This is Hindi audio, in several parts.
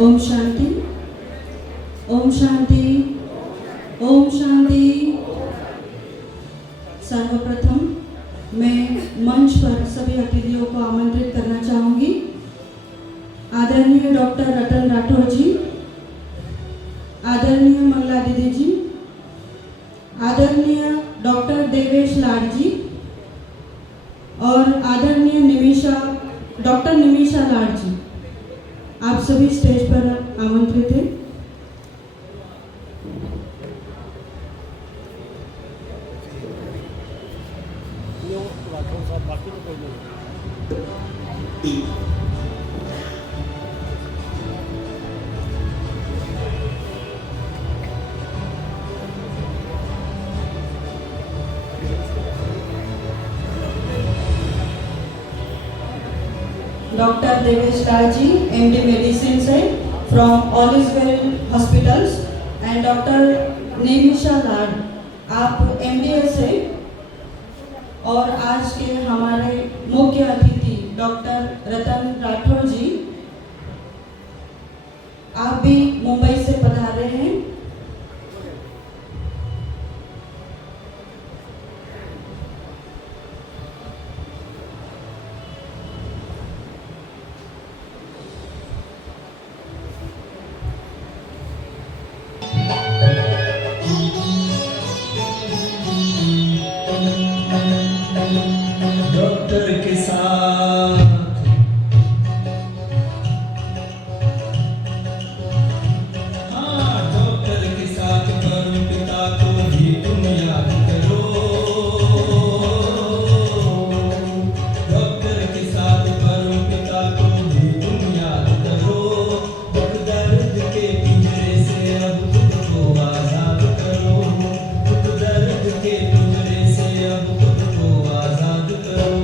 ओम शांति, ओम शांति, ओम शांति। सर्वप्रथम मैं मंच पर सभी अतिथियों को आमंत्रित करना चाहूँगी। आदरणीय डॉक्टर रतन राठौड़ जी, आदरणीय मंगला दीदी जी, आदरणीय डॉक्टर देवेश लाड जी और आदरणीय डॉक्टर निमिषा लाड जी, आप सभी स्टेज पर आमंत्रित हैं। डॉक्टर देवेश लाड जी, MD मेडिसिन से from all is well hospitals, and doctor Nimisha लाड, आप MDS से। और आज के हमारे मुख्य अतिथि डॉक्टर रतन राठौड़ जी, आप भी मुंबई से पधारे हैं। डॉक्टर के साथ डॉक्टर के साथ परम पिता को भी तुम याद करो। डॉक्टर के साथ परम पिता को भी तुम याद करो। दुख दर्द के पिंजरे से अब खुद को आजाद करो। दुख दर्द के पिंजरे से अब खुद को आजाद करो।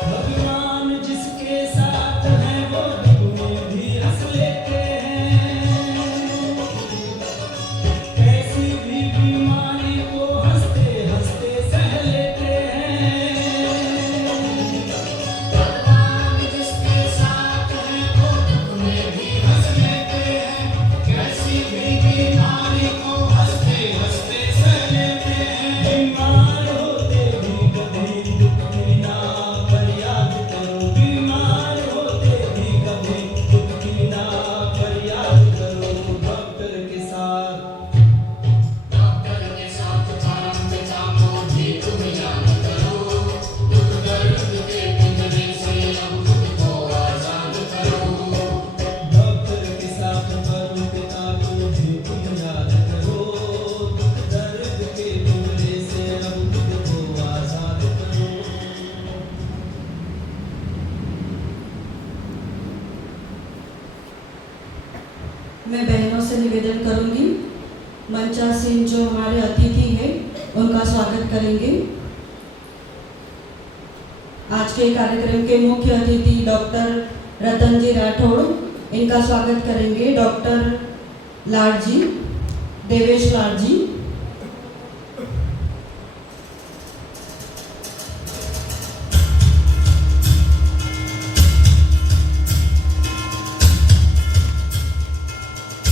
भगवान जिसके साथ हैं वो दुख में भी हंस लेते हैं। कैसी भी बीमारी को हंसते हंसते सह लेते हैं। भगवान जिसके साथ हैं वो दुख में भी हंस लेते हैं। कैसी भी बीमारी को हंसते हंसते सह लेते हैं। बीमार होते भी कभी दुख की ना पर याद करो। बीमार होते भी कभी दुख की ना पर याद करो। डॉक्टर के साथ परम पिता को भी तुम याद करो। दुख दर्द के पिंजरे से अब खुद को आजाद करो। डॉक्टर के साथ परम पिता को भी तुम याद करो। दुख दर्द के पिंजरे से अब खुद को आजाद करो। मैं बहनों से निवेदन करूंगी, मंचासीन जो हमारे अतिथि हैं उनका स्वागत करेंगे। आज के कार्यक्रम के मुख्य अतिथि डॉक्टर रतन जी राठौड़, इनका स्वागत करेंगे डॉक्टर लाड जी, देवेश लाड जी।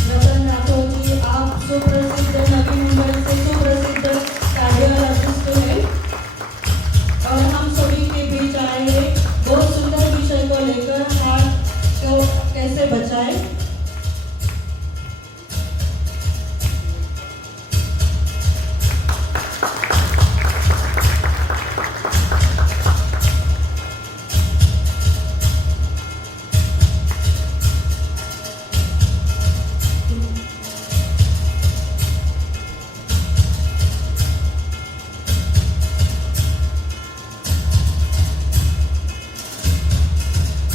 रतन राठौड़ जी, आप सुप्रसिद्ध नवी मुंबई से सुप्रसिद्ध कार्डियोलॉजिस्ट हैं और हम सभी के बीच आए हैं बहुत सुंदर विषय को लेकर, हार्ट को कैसे बचाएं।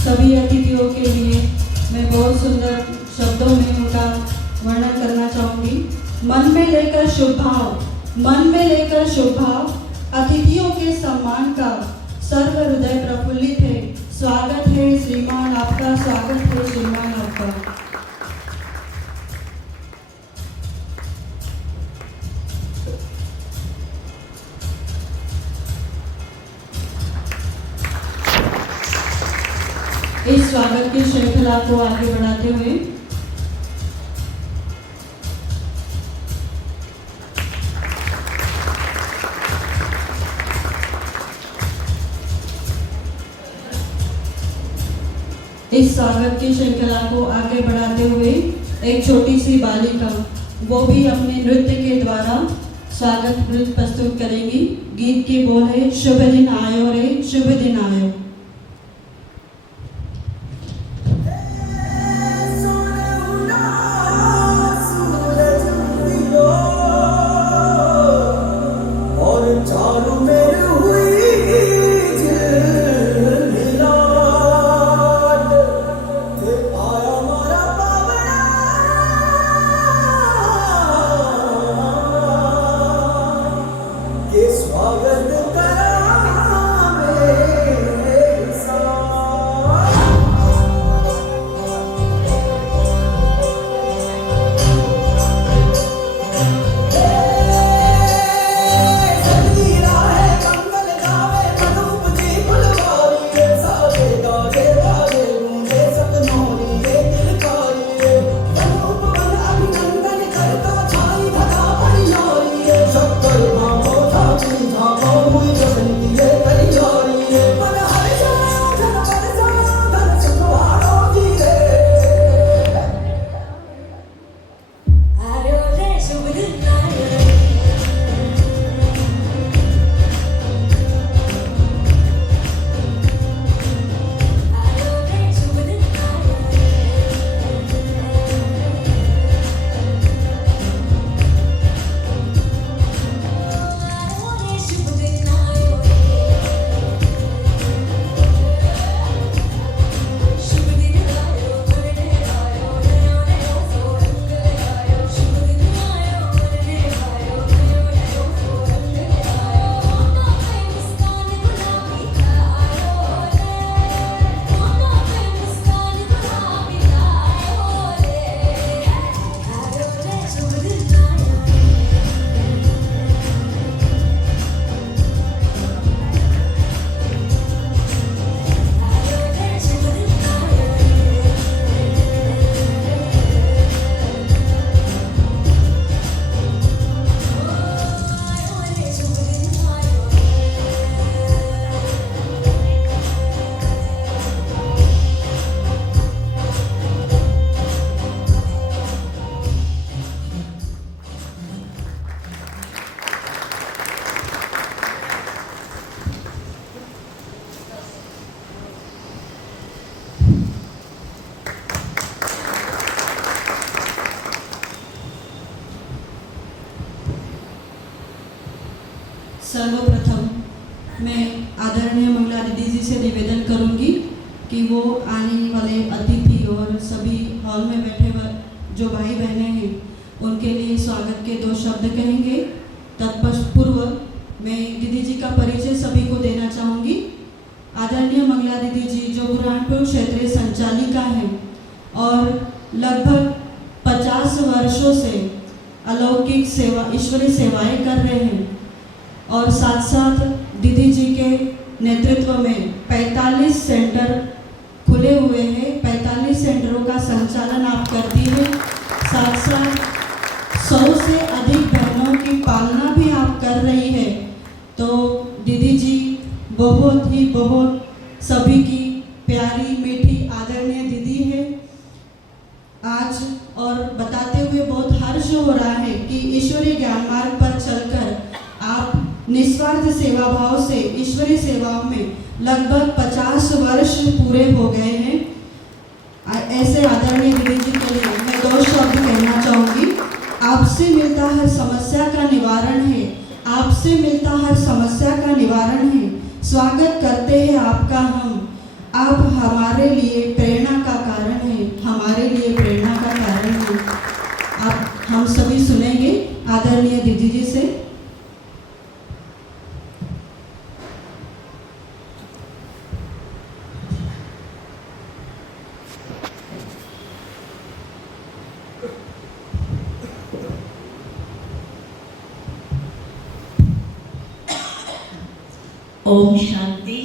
सभी अतिथियों के लिए मैं बहुत सुंदर शब्दों में उनका वर्णन करना मन में लेकर शुभ भाव अतिथियों के सम्मान का सर्व हृदय प्रफुल्लित है। स्वागत है श्रीमान आपका, स्वागत है श्रीमान आपका। इस स्वागत की श्रृंखला को आगे बढ़ाते हुए एक छोटी सी बालिका वो भी अपने नृत्य के द्वारा स्वागत नृत्य प्रस्तुत करेंगी। गीत के बोल है शुभ दिन आयो रे, शुभ दिन आयो। सर्वप्रथम मैं आदरणीय मंगला दीदी जी से निवेदन करूंगी कि वो आने वाले अतिथि और सभी हॉल में बैठे हुए जो भाई बहनें हैं उनके लिए स्वागत के 2 शब्द कहेंगे। तत्पूर्व मैं दीदी जी का परिचय सभी को देना चाहूँगी। आदरणीय मंगला दीदी जी जो बुरहानपुर क्षेत्रीय संचालिका हैं और लगभग 50 वर्षों से अलौकिक सेवा ईश्वरीय सेवाएं कर रहे हैं और साथ साथ दीदी जी के नेतृत्व में 45 सेंटर खुले हुए हैं। 45 सेंटरों का संचालन आप करती है, साथ साथ 100 से अधिक बहनों की पालना भी आप कर रही है। तो दीदी जी बहुत सभी की प्यारी मीठी आदरणीय दीदी है आज। और बताते हुए बहुत हर्ष हो रहा है कि ईश्वरीय ज्ञान मार्ग पर चलकर आप निस्वार्थ सेवा भाव से ईश्वरीय सेवाओं में लगभग 50 वर्ष पूरे हो गए हैं। ऐसे आदरणीय दीदी जी के लिए मैं 2 शब्द कहना चाहूँगी। आपसे मिलता हर समस्या का निवारण है, आपसे मिलता हर समस्या का निवारण है। स्वागत करते हैं आपका हम, आप हमारे लिए प्रेरणा का कारण है, हमारे लिए प्रेरणा का कारण है। आप हम सभी सुनेंगे ओम शांति।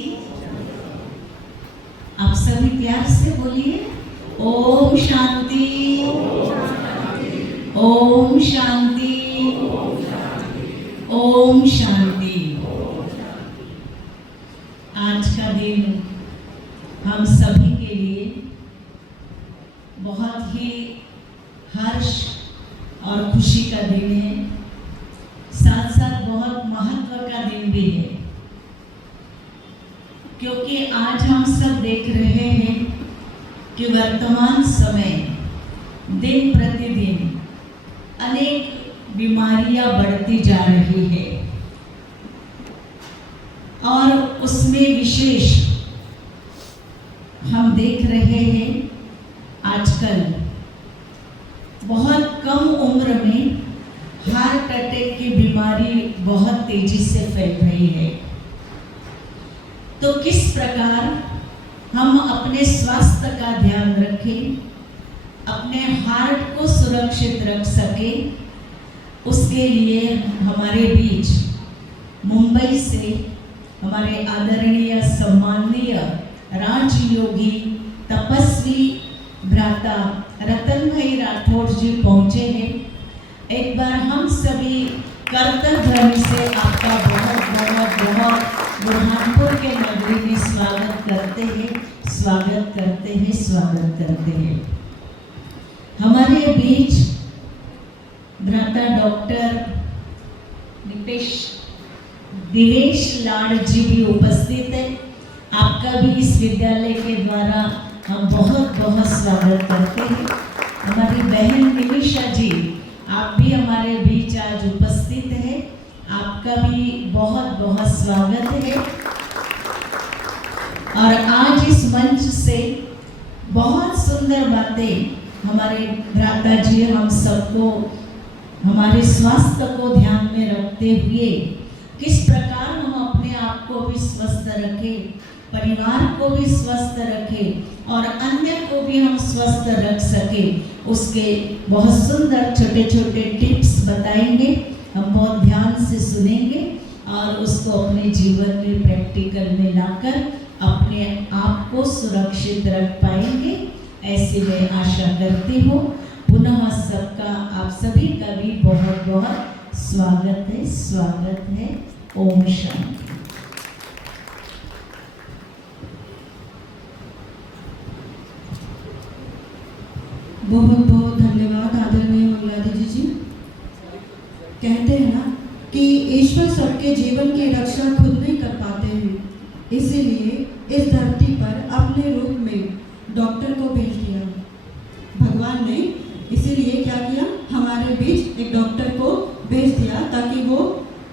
आप सभी प्यार से बोलिए ओम शांति, ओम शांति, ओम शांति। आज का दिन हम सभी के लिए बहुत ही हर्ष और खुशी का दिन है, साथ साथ बहुत महत्व का दिन भी है, क्योंकि आज हम सब देख रहे हैं कि वर्तमान समय दिन प्रतिदिन अनेक बीमारियां बढ़ती जा रही है और उसमें विशेष हम देख रहे हैं आजकल बहुत कम उम्र में हार्ट अटैक की बीमारी बहुत तेजी से फैल रही है। तो किस प्रकार हम अपने स्वास्थ्य का ध्यान रखें, अपने हार्ट को सुरक्षित रख सके, उसके लिए हमारे बीच मुंबई से हमारे आदरणीय सम्माननीय राजयोगी तपस्वी भ्राता रतन भाई राठौड़ जी पहुँचे हैं। एक बार हम सभी करतल ध्वनि से आपका बहुत बहुत बहुत बुरहानपुर के नगरी में स्वागत करते हैं, स्वागत करते हैं, स्वागत करते हैं। हमारे बीच भ्राता डॉक्टर दिवेश लाड़ जी भी उपस्थित है। आपका भी इस विद्यालय के द्वारा हम बहुत बहुत स्वागत करते हैं। हमारी बहन निमिषा जी, आप भी हमारे बीच आज उपस्थित है, आपका भी बहुत बहुत स्वागत है। और आज इस मंच से बहुत सुंदर बातें हमारे भ्राता जी हम सबको हमारे स्वास्थ्य को ध्यान में रखते हुए किस प्रकार हम अपने आप को भी स्वस्थ रखें, परिवार को भी स्वस्थ रखें और अन्य को भी हम स्वस्थ रख सके, उसके बहुत सुंदर छोटे छोटे टिप्स बताएंगे। हम बहुत ध्यान से सुनेंगे और उसको अपने जीवन में प्रैक्टिकल में लाकर अपने आप को सुरक्षित रख पाएंगे, ऐसी मैं आशा करती हूँ। पुनः सबका आप सभी का भी बहुत बहुत स्वागत है, स्वागत है। ओम शांति। बहुत बहुत धन्यवाद आदरणीय मंगलादीदी जी। कहते हैं ना कि ईश्वर सबके जीवन की रक्षा खुद नहीं कर पाते हैं, इसीलिए इस धरती पर अपने रूप में डॉक्टर को भेज दिया भगवान ने। इसीलिए क्या किया, हमारे बीच एक डॉक्टर को भेज दिया, ताकि वो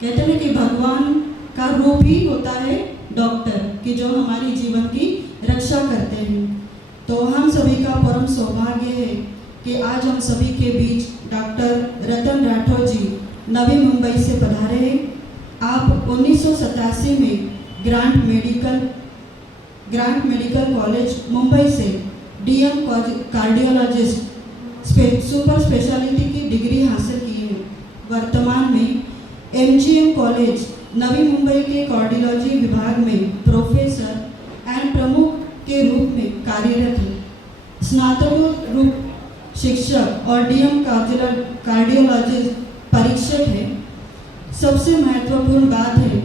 कहते हैं कि भगवान का रूप ही होता है डॉक्टर, कि जो हमारी जीवन की रक्षा करते हैं। तो हम सभी का परम सौभाग्य है कि आज हम सभी के बीच डॉक्टर रतन राठौड़ जी नवी मुंबई से पधारे हैं। आप 1987 में ग्रांट मेडिकल कॉलेज मुंबई से डीएम कार्डियोलॉजिस्ट सुपर स्पेशलिटी की डिग्री हासिल की है। वर्तमान में एमजीएम कॉलेज नवी मुंबई के कार्डियोलॉजी विभाग में प्रोफेसर एंड प्रमुख के रूप में कार्यरत है। स्नातकोत्तर शिक्षक और डीएम कार्डियोलॉजिस्ट परीक्षक है। सबसे महत्वपूर्ण बात है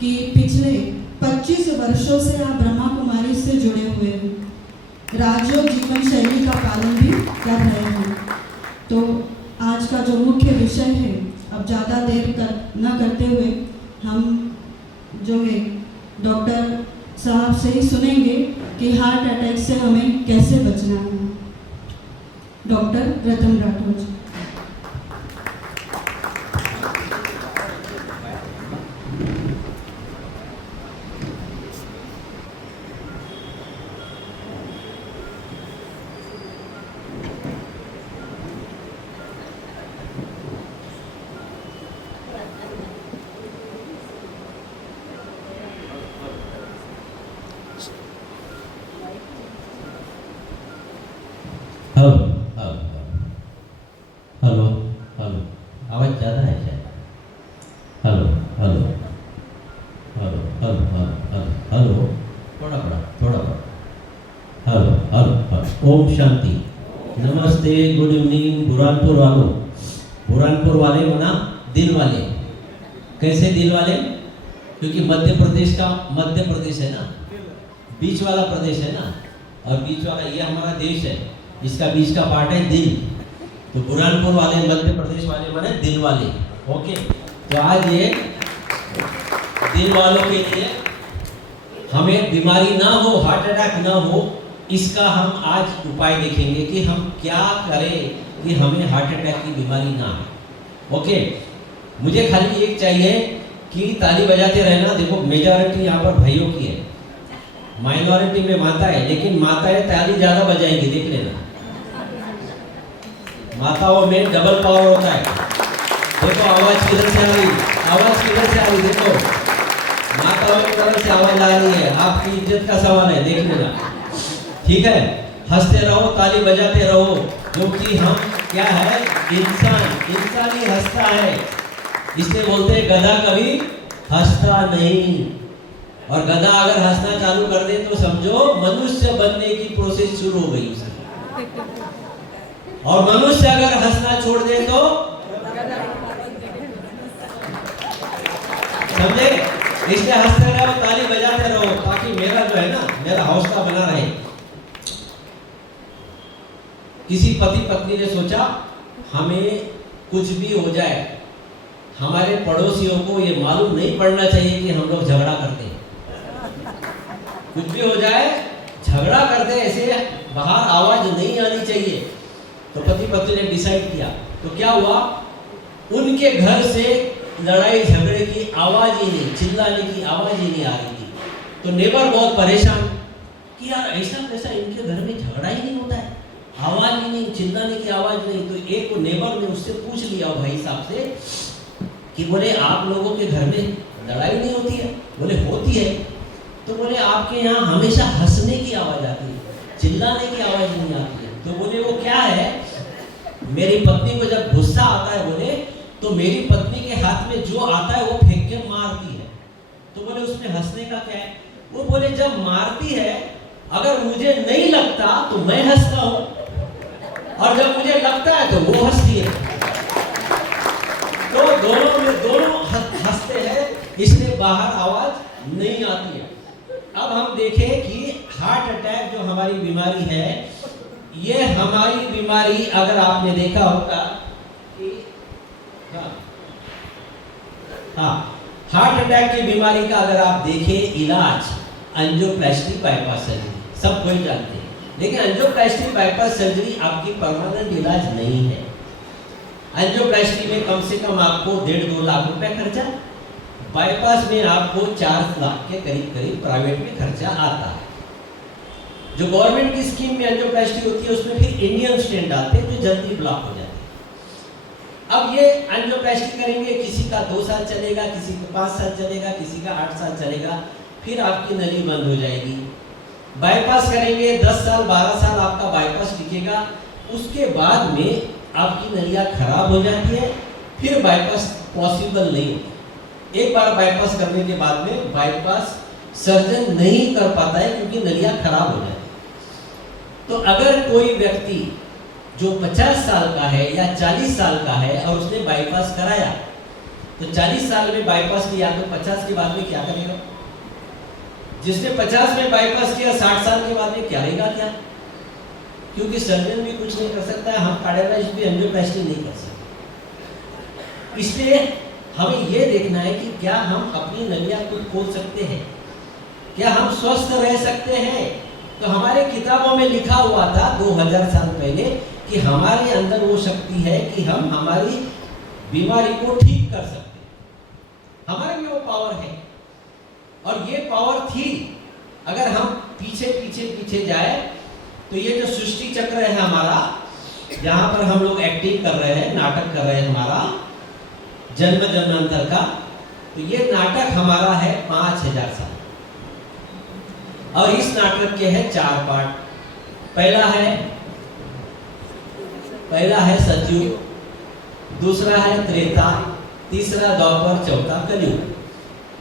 कि पिछले 25 वर्षों से आप ब्रह्मा कुमारी से जुड़े हुए हैं, राजयोग जीवन शैली का पालन भी कर रहे हैं। तो आज का जो मुख्य विषय है, अब ज़्यादा देर न करते हुए हम जो है डॉक्टर साहब से ही सुनेंगे कि हार्ट अटैक से हमें कैसे बचना है। डॉक्टर रतन राठौड़ जी। ओम शांति। नमस्ते, गुड इवनिंग बुरहानपुर वालों। बुरहानपुर वाले मना दिल वाले। कैसे दिल वाले? क्योंकि मध्य प्रदेश है ना, बीच वाला प्रदेश है ना, और बीच वाला ये हमारा देश है, इसका बीच का पार्ट है दिल। तो बुरहानपुर वाले मध्य प्रदेश वाले माने दिल वाले। ओके, तो आज ये दिल वालों के लिए हमें बीमारी ना हो, हार्ट अटैक ना हो, इसका हम आज उपाय देखेंगे कि हम क्या करें कि हमें हार्ट अटैक की बीमारी ना हो। ओके, मुझे खाली एक चाहिए कि ताली बजाते रहना। देखो मेजॉरिटी यहाँ पर भाइयों की है, माइनॉरिटी में माता है, लेकिन माताएं ताली ज्यादा बजाएंगी, देख लेना। माताओं में डबल पावर होता है। देखो आवाज किधर से आ रही, आवाज किधर से आ रही, देखो माताओं की तरफ से आवाज आ रही है। आपकी इज्जत का सवाल है, देख लेना, ठीक है। हंसते रहो, ताली बजाते रहो, क्योंकि हम क्या है, इंसान ही हंसता है। इसलिए बोलते हैं गधा कभी हंसता नहीं, और गधा अगर हंसना चालू कर दे तो समझो मनुष्य बनने की प्रोसेस शुरू हो गई उसकी। और मनुष्य अगर हंसना छोड़ दे तो समझे। इसलिए हंसते रहो, ताली बजाते रहो, ताकि मेरा जो है ना, मेरा हौसला बना रहे। किसी पति पत्नी ने सोचा हमें कुछ भी हो जाए, हमारे पड़ोसियों को ये मालूम नहीं पड़ना चाहिए कि हम लोग झगड़ा करते हैं। कुछ भी हो जाए, झगड़ा करते ऐसे बाहर आवाज नहीं आनी चाहिए। तो पति पत्नी ने डिसाइड किया। तो क्या हुआ, उनके घर से लड़ाई झगड़े की आवाज ही नहीं, चिल्लाने की आवाज ही नहीं आ रही थी। तो नेबर बहुत परेशान कि यार ऐसा कैसा, इनके घर में झगड़ा ही नहीं होता है, आवाज ही नहीं, चिल्लाने की आवाज नहीं। तो एक नेबर ने उससे पूछ लिया भाई साहब से कि बोले आप लोगों के घर में लड़ाई नहीं होती है? बोले होती है। तो बोले आपके यहाँ हमेशा हंसने की आवाज आती है, चिल्लाने की आवाज नहीं आती है। तो बोले वो क्या है, मेरी पत्नी को जब गुस्सा आता है बोले, तो मेरी पत्नी के हाथ में जो आता है वो फेंक के मारती है। तो बोले उसमें हंसने का क्या है? वो बोले जब मारती है, अगर मुझे नहीं लगता तो मैं हंसता हूं, और जब मुझे लगता है तो वो हंसती है। तो दोनों हंसते हैं, इसलिए बाहर आवाज नहीं आती है। अब हम देखें कि हार्ट अटैक जो हमारी बीमारी है, ये हमारी बीमारी अगर आपने देखा होगा कि हाँ, हार्ट अटैक की बीमारी का अगर आप देखें इलाज, एंजियोप्लास्टी बाईपास सर्जरी सब कोई जानते हैं, लेकिन एंजियोप्लास्टी बाईपास सर्जरी आपकी परमानेंट इलाज नहीं है। एंजियोप्लास्टी में कम से कम आपको 1.5-2 लाख रुपए खर्चा, बाईपास में आपको 4 लाख के करीब प्राइवेट में खर्चा आता है। जो गवर्नमेंट की स्कीम में एंजियोप्लास्टी होती है उसमें फिर इंडियन स्टेंट आते हैं जो जल्दी ब्लॉक हो जाते हैं। अब ये एंजियोप्लास्टी करेंगे, किसी का 2 साल चलेगा, किसी का 5 साल चलेगा, किसी का 8 साल चलेगा, फिर आपकी नली बंद हो जाएगी। बाईपास करेंगे 10 साल 12 साल आपका बाईपास टिकेगा, उसके बाद में आपकी नलियाँ खराब हो जाती है, फिर बाईपास पॉसिबल नहीं होता। एक बार बाईपास करने के बाद में बाईपास सर्जन नहीं कर पाता है क्योंकि नलियाँ खराब हो जाती है। तो अगर कोई व्यक्ति जो 50 साल का है या 40 साल का है और उसने बाईपास कराया, तो 40 साल में बाईपास किया तो 50 के बाद में क्या करेगा? जिसने 50 में बाईपास किया 60 साल के बाद में क्या रहेगा क्या? क्योंकि सर्जन भी कुछ नहीं कर सकता है, हम कार्डियोलॉजिस्ट भी एंजियोप्लास्टी नहीं कर सकते। इसलिए हमें यह देखना है कि क्या हम अपनी नलियाँ खुद खोल सकते हैं, क्या हम स्वस्थ रह सकते हैं। तो हमारे किताबों में लिखा हुआ था 2000 साल पहले कि हमारे अंदर वो शक्ति है कि हम हमारी बीमारी को ठीक कर सकते हैं, हमारे में वो पावर है। और ये पावर थी, अगर हम पीछे जाए तो ये जो सृष्टि चक्र है हमारा, यहाँ पर हम लोग एक्टिंग कर रहे हैं, नाटक कर रहे हैं हमारा जन्म जन्मांतर का, तो ये नाटक हमारा है 5000 साल। और इस नाटक के हैं 4 पार्ट। पहला है सतयुग, दूसरा है त्रेता, तीसरा द्वापर, चौथा कलयुग।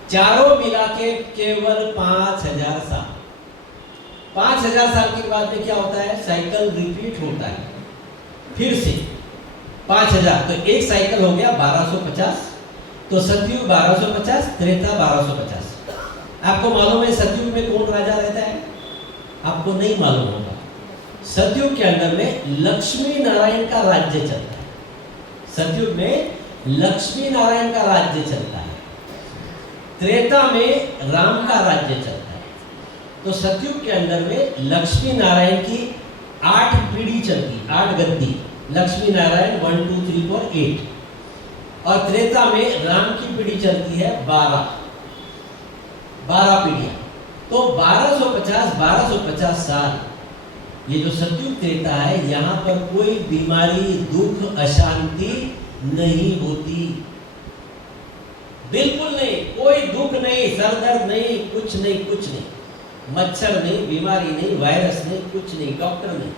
चारों मिला के केवल 5000 साल। 5000 साल के बाद में क्या होता है, साइकिल रिपीट होता है फिर से 5000, तो एक साइकिल हो गया 1250, तो सतयुग 1250, त्रेता 1250। आपको मालूम है सतयुग में कौन राजा रहता है? आपको नहीं मालूम होगा। सतयुग के अंदर में लक्ष्मी नारायण का राज्य चलता है। सतयुग में लक्ष्मी नारायण का राज्य चलता है, त्रेता में राम का राज्य चलता है। तो सतयुग के अंदर में लक्ष्मी नारायण की 8 पीढ़ी चलती, 8 गद्दी, लक्ष्मी नारायण 1 2 3 4 8, और त्रेता में राम की पीढ़ी चलती है 12 पीढ़ियां। तो 1250 साल ये जो सतयुग त्रेता है, यहाँ पर कोई बीमारी, दुख, अशांति नहीं होती, बिल्कुल नहीं, कोई दुख नहीं, सर दर्द नहीं, कुछ नहीं, मच्छर नहीं, बीमारी नहीं, वायरस नहीं, कुछ नहीं, डॉक्टर नहीं।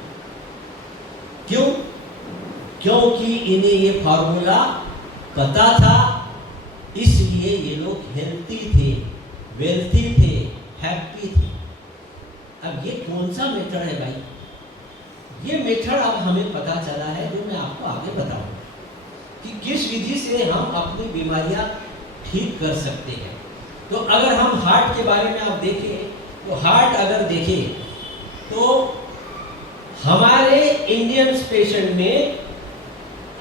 क्यों? क्योंकि इन्हें ये फॉर्मूला पता था, इसलिए ये लोग हेल्थी थे, वेल्थी थे, हैप्पी थे। अब ये कौन सा मेथड है भाई? ये मेथड अब हमें पता चला है, जो मैं आपको आगे बताऊं कि किस विधि से हम अपनी बीमारियां ठीक कर सकते हैं। तो अगर हम हार्ट के बारे में आप देखें, तो हार्ट अगर देखें तो हमारे इंडियन पेशेंट में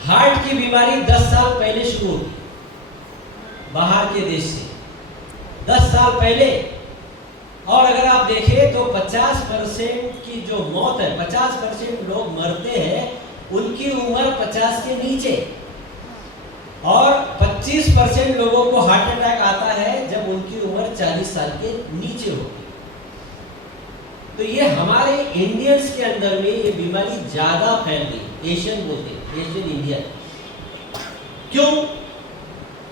हार्ट की बीमारी 10 साल पहले शुरू होती, बाहर के देश से 10 साल पहले। और अगर आप देखें तो 50% की जो मौत है, 50% लोग मरते हैं उनकी उम्र 50 के नीचे, और 25% लोगों को हार्ट अटैक आता है जब उनकी उम्र 40 साल के नीचे होती है। तो ये हमारे इंडियंस के अंदर में ये बीमारी ज्यादा फैल गई, एशियन बोलते हैं, एशियन इंडियन। क्यों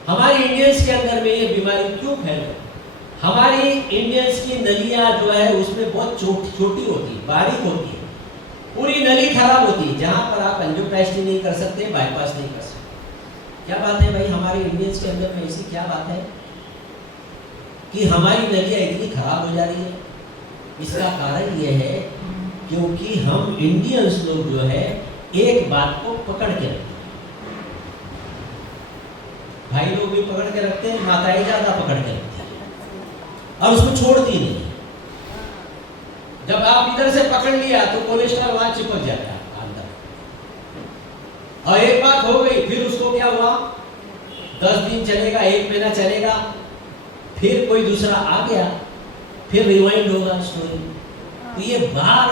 हमारे इंडियंस के अंदर में ये बीमारी क्यों फैल गई? हमारी इंडियंस की नलियां जो है उसमें बहुत छोटी होती है, बारीक होती है, पूरी नली खराब होती है, जहां पर आप एंजियोप्लास्टी नहीं कर सकते, बाईपास नहीं कर सकते। क्या बात है भाई, हमारे इंडियंस के अंदर में ऐसी क्या बात है कि हमारी नलियां इतनी खराब हो जा रही है? इसका कारण यह है क्योंकि हम इंडियंस लोग जो है एक बात को पकड़ के रखते हैं। भाई लोग भी पकड़ के रखते हैं, माताएं ज्यादा पकड़ के रखते हैं और उसको छोड़ती नहीं। जब आप इधर से पकड़ लिया तो कोलेस्ट्रॉल वहां चिपक जाता है अंदर, और एक बात हो गई, फिर उसको क्या हुआ, 10 दिन चलेगा, 1 महीना चलेगा, फिर कोई दूसरा आ गया, फिर रिवाइंड होगा स्टोरी। तो ये बार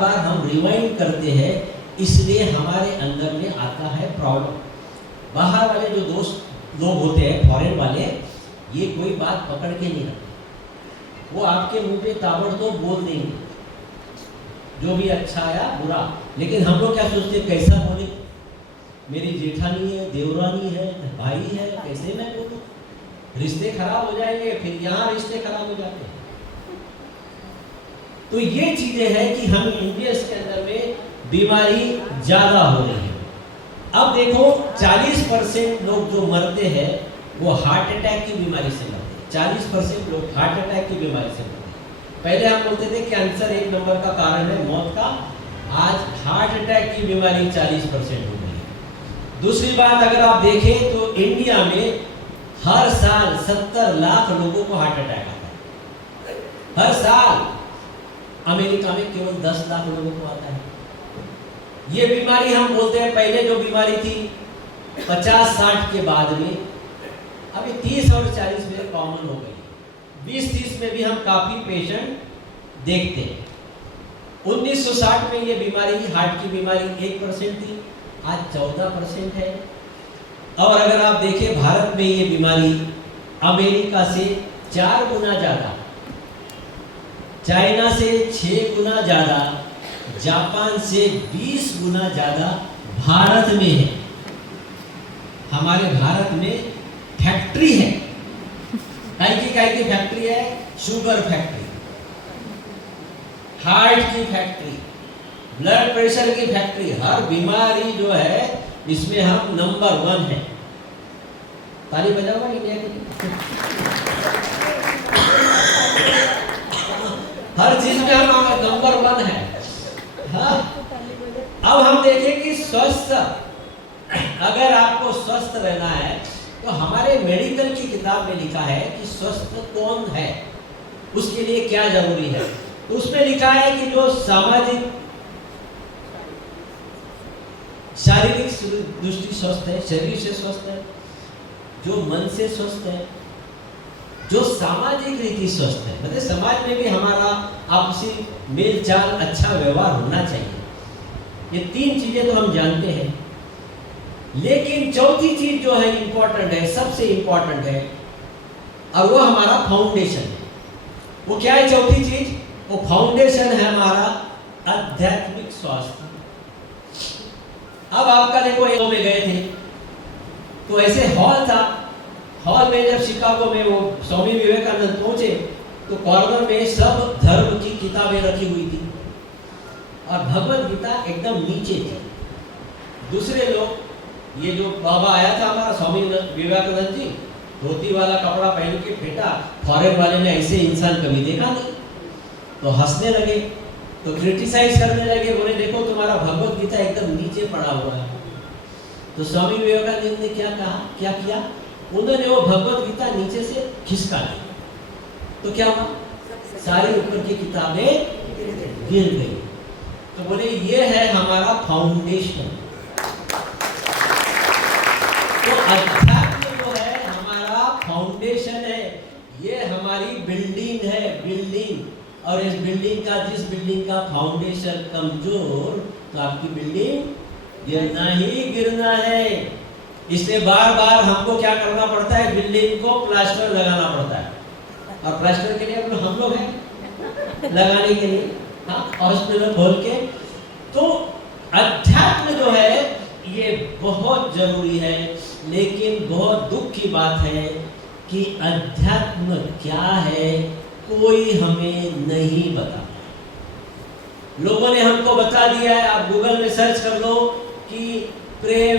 बार हम रिवाइंड करते हैं, इसलिए हमारे अंदर में आता है प्रॉब्लम। बाहर वाले जो दोस्त लोग होते हैं, फॉरेन वाले, ये कोई बात पकड़ के नहीं रखते, वो आपके मुंह पे ताबड़तोड़ बोल देंगे, जो भी अच्छा या बुरा। लेकिन हम लोग क्या सोचते हैं, कैसा बोले, मेरी जेठानी है, देवरानी है, भाई है, कैसे मैं बोलूं, रिश्ते खराब हो जाएंगे, फिर यहाँ रिश्ते खराब हो जाते हैं। तो ये चीजें हैं कि हम इंडियंस के अंदर में बीमारी ज्यादा हो रही है। अब देखो 40% लोग जो मरते हैं वो हार्ट अटैक की बीमारी से मरते हैं। 40% लोग हार्ट अटैक की बीमारी से मरते हैं। पहले हम बोलते थे कैंसर 1 नंबर का कारण है मौत का, आज हार्ट अटैक की बीमारी 40% हो गई है। दूसरी बात अगर आप देखें तो इंडिया में हर साल 70 लाख लोगों को हार्ट अटैक आता है, हर साल। अमेरिका में केवल 10 लाख लोगों को आता है। ये बीमारी हम बोलते हैं, पहले जो बीमारी थी 50-60 के बाद में, अभी 30 और 40 में कॉमन हो गई। 20-30 में भी हम काफी पेशेंट देखते हैं। 1960 में ये बीमारी, हार्ट की बीमारी 1% थी, आज 14% है। और अगर आप देखें भारत में ये बीमारी अमेरिका से 4 गुना ज्यादा, चाइना से 6 गुना ज्यादा, जापान से 20 गुना ज्यादा भारत में है। हमारे भारत में फैक्ट्री है, काय की फैक्ट्री है, शुगर फैक्ट्री, हार्ट की फैक्ट्री, ब्लड प्रेशर की फैक्ट्री, हर बीमारी जो है इसमें हम नंबर 1 है। ताली बजाओगा इंडिया के लिए। हर चीज में हमारा नंबर 1 है। हाँ? अब हम देखें कि स्वस्थ, अगर आपको स्वस्थ रहना है तो हमारे मेडिकल की किताब में लिखा है कि स्वस्थ कौन है, उसके लिए क्या जरूरी है। तो उसमें लिखा है कि जो सामाजिक शारीरिक दृष्टि स्वस्थ है, शरीर से स्वस्थ है, जो मन से स्वस्थ है, जो सामाजिक रीति स्वस्थ है, मतलब समाज में भी हमारा आपसी मेल चाल, अच्छा व्यवहार होना चाहिए। ये 3 चीजें तो हम जानते हैं, लेकिन चौथी चीज जो है इंपॉर्टेंट है, सबसे इंपॉर्टेंट है, और वो हमारा फाउंडेशन है। वो क्या है चौथी चीज? वो फाउंडेशन है हमारा आध्यात्मिक स्वास्थ्य। अब आपका देखो, एक में गए थे तो ऐसे हॉल था, हॉल में जब शिकागो में वो स्वामी विवेकानंद पहुंचे तो कॉर्नर में सब धर्म की किताबें रखी हुई थी और भगवत गीता एकदम नीचे थी। दूसरे लोग, ये जो बाबा आया था हमारा स्वामी विवेकानंद जी, धोती वाला कपड़ा पहन के फेंटा, फॉरेन वाले ने ऐसे इंसान कभी देखा नहीं, तो हंसने लगे, तो क्रिटिसाइज करने लगे, बोले देखो तुम्हारा भगवत गीता एकदम नीचे पड़ा हुआ है। तो स्वामी विवेकानंद ने क्या कहा, क्या किया? उन्होंने वो भगवत गीता नीचे से खिसका दी, तो क्या हुआ? सारी ऊपर की किताबें गिर गई। तो बोले ये है हमारा फाउंडेशन। तो अध्यात्म जो है हमारा फाउंडेशन है, ये हमारी बिल्डिंग है, बिल्डिंग। और इस बिल्डिंग का, जिस बिल्डिंग का फाउंडेशन कमजोर, तो आपकी बिल्डिंग गिरना ही गिरना है। इसलिए बार बार हमको क्या करना पड़ता है? बिल्डिंग को प्लास्टर लगाना पड़ता है, और प्लास्टर के लिए हम लोग हैं लगाने के लिए, हॉस्पिटल खोल के। तो अध्यात्म जो है ये बहुत जरूरी है, लेकिन बहुत दुख की बात है कि अध्यात्म क्या है कोई हमें नहीं बता। लोगों ने हमको बता दिया है, आप गूगल में सर्च कर लो कि प्रेम,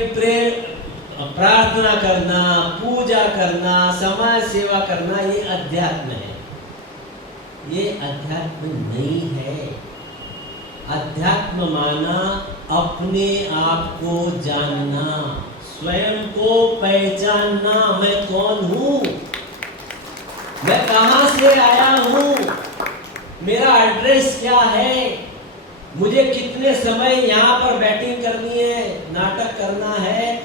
प्रार्थना करना, पूजा करना, समाज सेवा करना, ये अध्यात्म है। ये अध्यात्म नहीं है। अध्यात्म माना अपने आप को जानना, स्वयं को पहचानना, मैं कौन हूं, मैं कहां से आया हूं, मेरा एड्रेस क्या है, मुझे कितने समय यहाँ पर बैटिंग करनी है, नाटक करना है,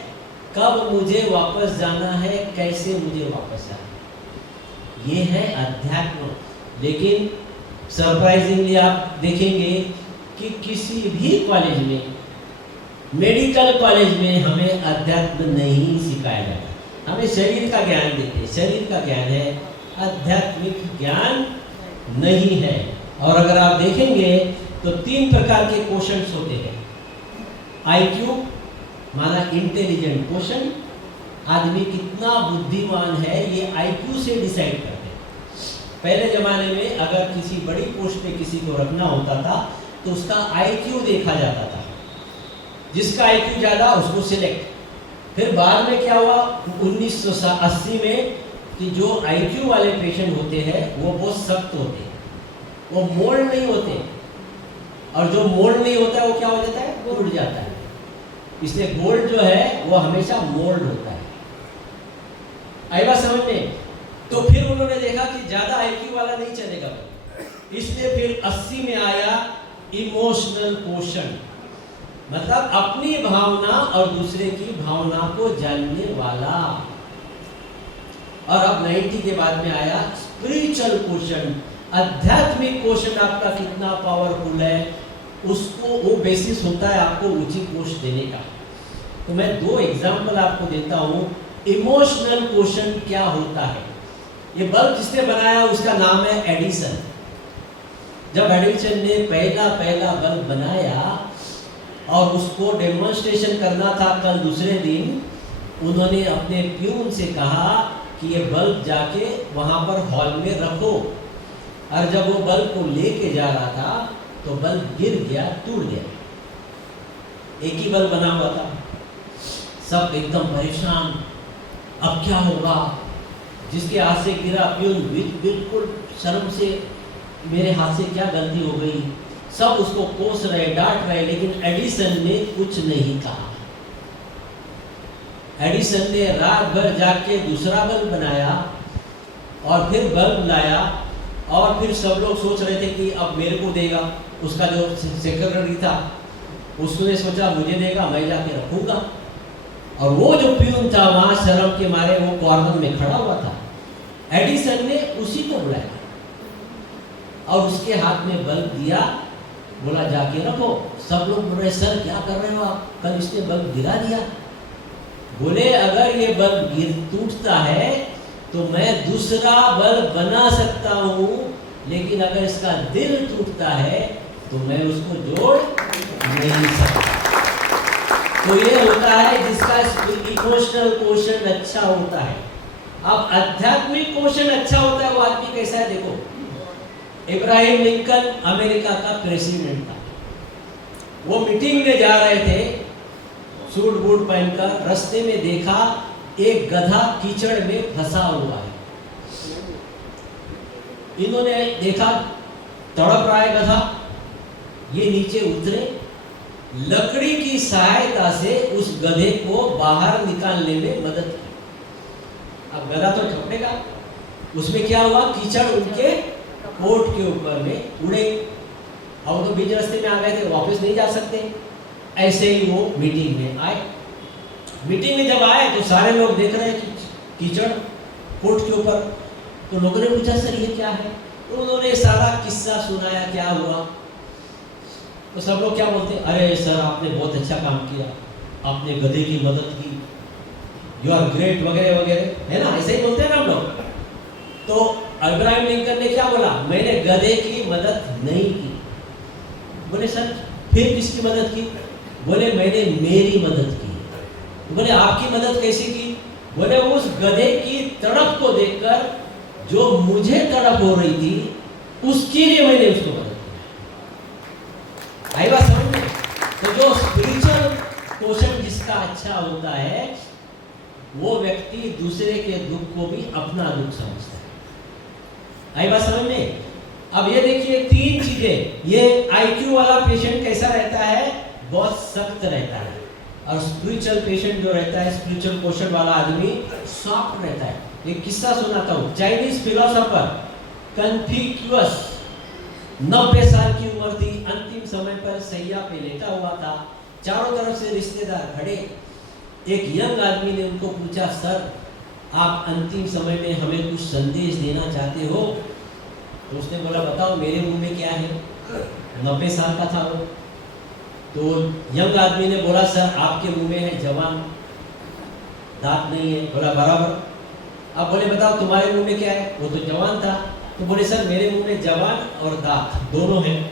कब मुझे वापस जाना है, कैसे मुझे वापस जाना है। ये है अध्यात्म। लेकिन सरप्राइजिंगली आप देखेंगे कि किसी भी कॉलेज में, मेडिकल कॉलेज में हमें अध्यात्म नहीं सिखाया जाता। हमें शरीर का ज्ञान देते हैं, शरीर का ज्ञान है, आध्यात्मिक ज्ञान नहीं है। और अगर आप देखेंगे तो 3 प्रकार के क्वेश्चंस होते हैं। आईक्यू माना इंटेलिजेंट क्वेश्चन, आदमी कितना बुद्धिमान है ये आईक्यू से डिसाइड करते हैं। पहले जमाने में अगर किसी बड़ी पोस्ट पे किसी को रखना होता था तो उसका आईक्यू देखा जाता था, जिसका आईक्यू ज्यादा उसको सिलेक्ट। फिर बाद में क्या हुआ 1980 में कि जो आईक्यू वाले पेशेंट होते हैं वो बहुत सख्त होते हैं, वो मोल्ड नहीं होते, और जो मोल्ड नहीं होता है वो क्या हो जाता है, वो उड़ जाता है। इसलिए गोल्ड जो है वो हमेशा मोल्ड होता है। आई बात समझ में? तो फिर उन्होंने देखा कि ज्यादा आईक्यू वाला नहीं चलेगा, इसलिए फिर 80 में आया इमोशनल क्वेश्चन, मतलब अपनी भावना और दूसरे की भावना को जानने वाला। और अब 90 के बाद में आया स्पिरिचुअल क्वेश्चन, आध्यात्मिक क्वेश्चन आपका कितना पावरफुल है, उसको वो बेसिस होता है आपको उचित पोस्ट देने का। तो मैं 2 एग्जाम्पल आपको देता हूँ। इमोशनल क्वेश्चन क्या होता है? ये बल्ब जिसने बनाया उसका नाम है एडिसन। जब एडिसन ने पहला बल्ब बनाया और उसको डेमोन्स्ट्रेशन करना था कल दूसरे दिन, उन्होंने अपने प्यून से कहा कि ये बल्ब जाके वहाँ पर हॉल में रखो। और जब वो बल्ब को लेके जा रहा था तो बल्ब गिर गया, टूट गया। एक ही बल्ब बना हुआ था, सब एकदम परेशान, अब क्या होगा। जिसके हाथ से गिरा प्यून बिल्कुल शर्म से मेरे हाथ से क्या गलती हो गई, सब उसको कोस रहे, डांट रहे, लेकिन एडिसन ने कुछ नहीं कहा। एडिसन ने रात भर जाग के दूसरा बल्ब बनाया और फिर बल्ब लाया, और फिर सब लोग सोच रहे थे कि अब मेरे को देगा। उसका जो सेक्रेटरी था उसने सोचा मुझे देगा, मैं जाके रखूंगा। और वो जो प्यून था वहां शर्म के मारे वो कॉर्नर में खड़ा हुआ था। एडिसन ने उसी को बुलाया और उसके हाथ में बल्ब दिया, बोला जाके रखो। सब लोग बोल रहे सर क्या कर रहे हो आप, कल इसने बल्ब गिरा दिया। बोले अगर ये बल्ब टूटता है तो मैं दूसरा बल्ब बना सकता हूँ, लेकिन अगर इसका दिल टूटता है तो मैं उसको जोड़ नहीं सकता। तो ये होता है जिसका इमोशनल क्वेश्चन अच्छा होता है। अब आध्यात्मिक क्वेश्चन अच्छा होता है, वो आदमी कैसा है देखो। इब्राहिम लिंकन अमेरिका का प्रेसिडेंट था। वो मीटिंग में जा रहे थे, सूट बूट पहनकर, रास्ते में देखा एक गधा कीचड़ में फंसा हुआ है। इन्होंने देखा तड़प रहा है गधा, ये नीचे उतरे, लकड़ी की सहायता से उस गधे को बाहर निकालने में मदद की। अब गधा तो झपटेगा, उसमें क्या हुआ, कीचड़ उनके कोट के ऊपर में उड़े। अब तो बीच रास्ते में आ गए थे, वापस नहीं जा सकते। ऐसे ही वो मीटिंग में आए। मीटिंग में जब आए तो सारे लोग देख रहे हैं कि कीचड़ कोट के ऊपर। तो लोगों ने पूछा सर ये क्या है, तो उन्होंने सारा किस्सा सुनाया क्या हुआ। तो सब लोग क्या बोलते हैं, अरे सर आपने बहुत अच्छा काम किया, आपने गधे की मदद की, यू आर ग्रेट वगैरह वगैरह, है ना, ऐसे ही बोलते हैं ना हम लोग। तो अब्राहम लिंकन ने क्या बोला, मैंने गधे की मदद नहीं की। बोले सर फिर किसकी मदद की, बोले मैंने मेरी मदद की। तो बोले आपकी मदद कैसे की, बोले उस गधे की तड़प को देखकर जो मुझे तड़प हो रही थी उसके लिए मैंने उसको मदद की। आई बात समझ में। तो जो स्पिरिचुअल क्वेश्चन जिसका अच्छा होता है वो व्यक्ति दूसरे के दुख को भी अपना दुख समझता है। आई बात समझ में। अब ये देखिए तीन चीजें, ये आईक्यू वाला पेशेंट कैसा रहता है, बहुत सख्त रहता है, और स्पिरिचुअल पेशेंट जो रहता है, स्पिरिचुअल क्वेश्चन वाला आदमी सॉफ्ट रहता है। एक किस्सा सुनाता हूँ। चाइनीज फिलोसोफर कन्फ्यूशियस 90 साल की उम्र थी, अंतिम समय पर सैया पे लेटा हुआ था, चारों तरफ से रिश्तेदार खड़े। एक यंग आदमी ने उनको पूछा, सर आप अंतिम समय में हमें कुछ संदेश देना चाहते हो? तो उसने बोला बताओ मेरे मुंह में क्या है। 90 साल का था वो। तो यंग आदमी ने बोला सर आपके मुंह में है जवान, दांत नहीं है। बोला बराबर। अब बोले बताओ तुम्हारे मुंह में क्या है, वो तो जवान था। तो बोले सर मेरे मुंह में जवान और दांत दोनों हैं।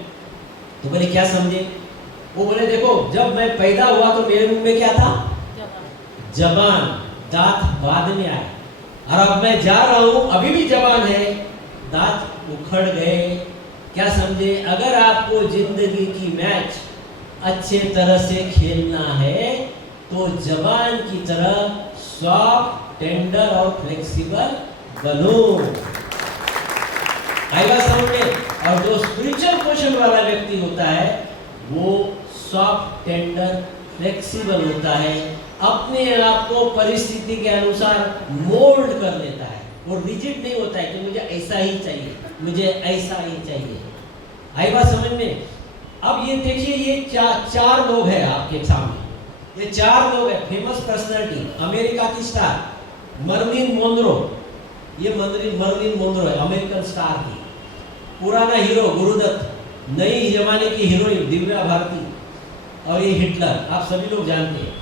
तो बोले क्या समझे, वो बोले देखो जब मैं पैदा हुआ तो मेरे मुंह में क्या था, जवान, दांत बाद में आए, और अब मैं जा रहा हूं अभी भी जवान है, दांत उखड़ गए। क्या समझे, अगर आपको जिंदगी की मैच अच्छे तरह से खेलना है तो जवान की तरह सॉफ्ट, टेंडर और फ्लेक्सिबल बनो। आएगा समझ में। और जो स्पिरिचुअल क्वेश्चन वाला व्यक्ति होता है वो सॉफ्ट, टेंडर, फ्लेक्सिबल होता है, अपने आप को परिस्थिति के अनुसार मोल्ड कर लेता है। वो रिजिड नहीं होता है कि मुझे ऐसा ही चाहिए, मुझे ऐसा ही चाहिए। आई बात समझ में। अब ये देखिए ये चार लोग हैं आपके सामने, ये 4 लोग हैं फेमस पर्सनालिटी, अमेरिका की स्टार मर्लिन मोनरो। ये मर्लिन मोनरो है, अमेरिकन स्टार थी। पुराना हीरो गुरुदत्त, नई जमाने की हीरोइन दिव्या भारती, और ये हिटलर, आप सभी लोग जानते हैं।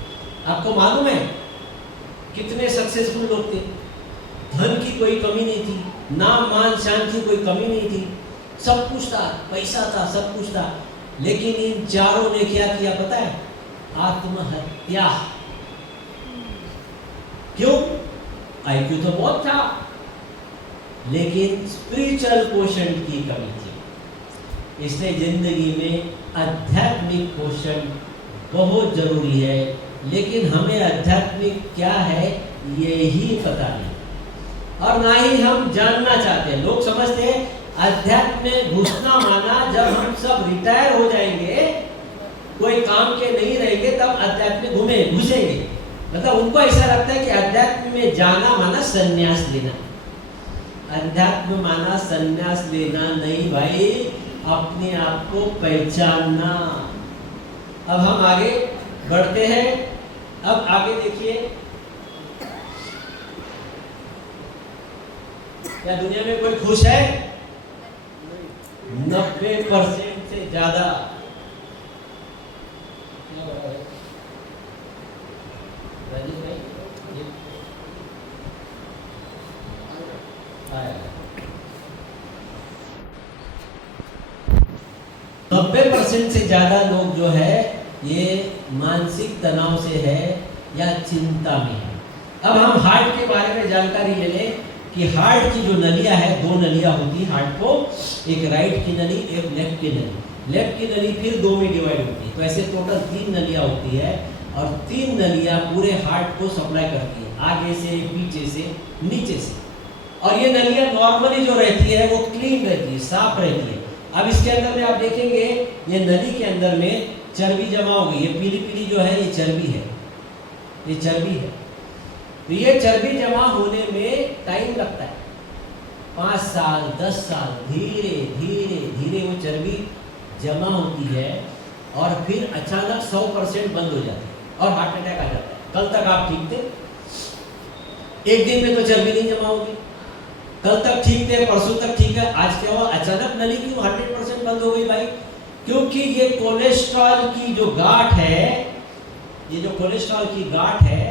आपको मालूम है कितने सक्सेसफुल लोग थे, धन की कोई कमी नहीं थी, नाम मान शान की कोई कमी नहीं थी, सब कुछ था, पैसा था, सब कुछ था, लेकिन इन चारों ने क्या किया पता है, आत्महत्या। क्यों? आईक्यू तो बहुत था लेकिन स्पिरिचुअल क्वेश्चन की कमी थी। इसलिए जिंदगी में आध्यात्मिक क्वेश्चन बहुत जरूरी है, लेकिन हमें आध्यात्मिक क्या है ये ही पता नहीं, और ना ही हम जानना चाहते हैं। लोग समझते हैं अध्यात्म में घुसना माना जब हम सब रिटायर हो जाएंगे, कोई काम के नहीं रहेंगे, तब अध्यात्म में घुसेंगे। मतलब उनको ऐसा लगता है कि अध्यात्म में जाना माना संन्यास लेना। अध्यात्म माना संन्यास लेना नहीं भाई, अपने आप को पहचानना। अब हम आगे बढ़ते हैं। अब आगे देखिए, क्या दुनिया में कोई खुश है? 90% से ज्यादा। राजेश भाई, ये आया। 90% से ज्यादा लोग जो है ये मानसिक तनाव से है या चिंता में है। अब हम हार्ट के बारे में जानकारी ले लें कि हार्ट की जो नलियां है, 2 नलियां होती है हार्ट को, एक राइट की नली, एक लेफ्ट की नली। लेफ्ट की नली फिर 2 में डिवाइड होती है, तो ऐसे टोटल 3 नलियां होती है और 3 नलियां पूरे हार्ट को सप्लाई करती है, आगे से, पीछे से, नीचे से। और ये नलियां नॉर्मली जो रहती है वो क्लीन रहती है, साफ रहती है। अब इसके अंदर में आप देखेंगे ये नली के अंदर में चर्बी जमा हो गई, ये पीली पीली जो है ये चर्बी है, ये चर्बी है। तो ये चर्बी जमा होने में टाइम लगता है, 5 साल 10 साल, धीरे धीरे धीरे वो चर्बी जमा होती है और फिर अचानक 100% बंद हो जाती है और हार्ट अटैक आ जाता है। कल तक आप ठीक थे, एक दिन में तो चर्बी नहीं जमा होगी, कल तक ठीक थे, परसों तक ठीक है, आज क्या हुआ? अचानक नली क्यों 100% बंद हो गई भाई? क्योंकि ये कोलेस्ट्रॉल की जो गांठ है, ये जो कोलेस्ट्रॉल की गांठ है,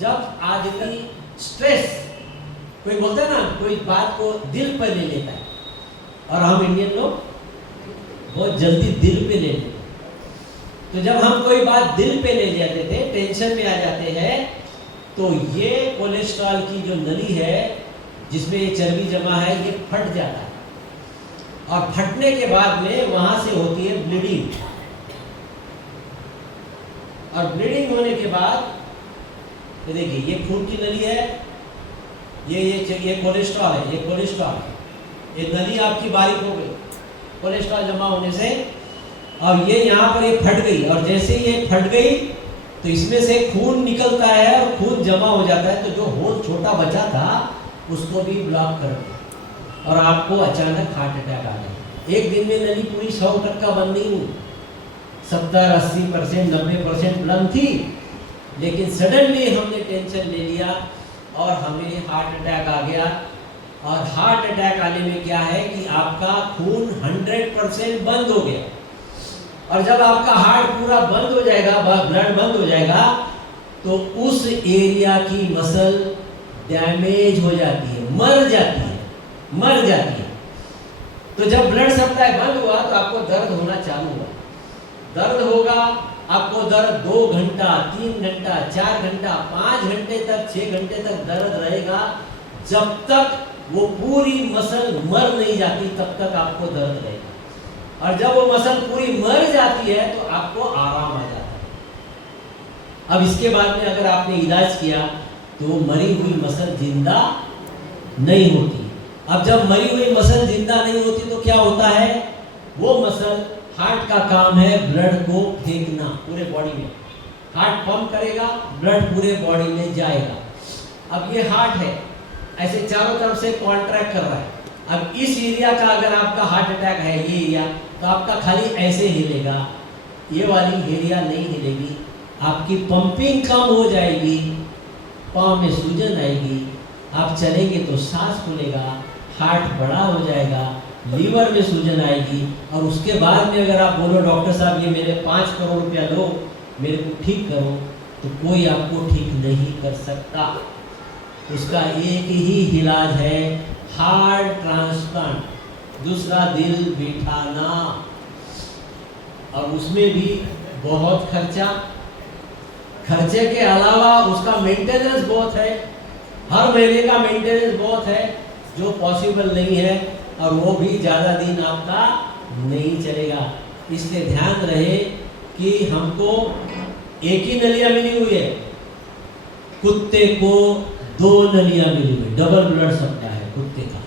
जब आदमी स्ट्रेस, कोई बोलता है ना, कोई बात को दिल पर ले लेता है, और हम इंडियन लोग बहुत जल्दी दिल पे ले लेते। तो जब हम कोई बात दिल पे ले जाते थे, टेंशन में आ जाते हैं, तो ये कोलेस्ट्रॉल की जो नली है जिसमें ये चर्बी जमा है, ये फट जाता है और फटने के बाद में वहां से होती है ब्लीडिंग। और ब्लीडिंग होने के बाद ये देखिए, ये खून की नली है, ये कोलेस्ट्रॉल है, ये कोलेस्ट्रॉल है, ये नली आपकी बारीक हो गई कोलेस्ट्रॉल जमा होने से, और ये यहाँ पर ये फट गई, और जैसे ये फट गई तो इसमें से खून निकलता है और खून जमा हो जाता है, तो जो होल छोटा बचा था उसको भी ब्लॉक कर दिया और आपको अचानक हार्ट अटैक आ गया। एक दिन में नली पूरी 100% बंद नहीं हुई, 70-80%, 90% बंद थी, लेकिन सडनली हमने टेंशन ले लिया और हमें हार्ट अटैक आ गया। और हार्ट अटैक आने में क्या है कि आपका खून 100% बंद हो गया, और जब आपका हार्ट पूरा बंद हो जाएगा, ब्लड बंद हो जाएगा, तो उस एरिया की मसल डैमेज हो जाती है, मर जाती है। तो जब ब्लड सप्लाई बंद हुआ तो आपको दर्द होना चालू हुआ, दर्द होगा आपको, दर्द 2 घंटा, 3 घंटा, 4 घंटा, 5 घंटे तक, 6 घंटे तक दर्द रहेगा। जब तक वो पूरी मसल मर नहीं जाती तब तक आपको दर्द रहेगा, और जब वो मसल पूरी मर जाती है तो आपको आराम आ जाता है। अब इसके बाद में अगर आपने इलाज किया तो मरी हुई मसल जिंदा नहीं होती। अब जब मरी हुई मसल जिंदा नहीं होती तो क्या होता है? वो मसल, हार्ट का काम है ब्लड को फेंकना पूरे बॉडी में, हार्ट पंप करेगा, ब्लड पूरे बॉडी में जाएगा। अब ये हार्ट है, ऐसे चारों तरफ से कॉन्ट्रैक्ट कर रहा है। अब इस एरिया का अगर आपका हार्ट अटैक है, ये एरिया, तो आपका खाली ऐसे हिलेगा, ये वाली एरिया नहीं हिलेगी, आपकी पंपिंग कम हो जाएगी, पाँव में सूजन आएगी, आप चलेंगे तो सांस फूलेगा, हार्ट बड़ा हो जाएगा, लीवर में सूजन आएगी, और उसके बाद में अगर आप बोलो डॉक्टर साहब ये मेरे 5 करोड़ रुपया लो, मेरे को ठीक करो, तो कोई आपको ठीक नहीं कर सकता। उसका एक ही इलाज है, हार्ट ट्रांसप्लांट, दूसरा दिल बिठाना, और उसमें भी बहुत खर्चे के अलावा उसका मेंटेनेंस बहुत है, हर महीने का मेंटेनेंस बहुत है, जो पॉसिबल नहीं है, और वो भी ज़्यादा दिन आपका नहीं चलेगा। इसलिए ध्यान रहे कि हमको एक ही नलियाँ मिली हुई है, कुत्ते को 2 नलियाँ मिली हुई, डबल ब्लड सप्लाई है कुत्ते का,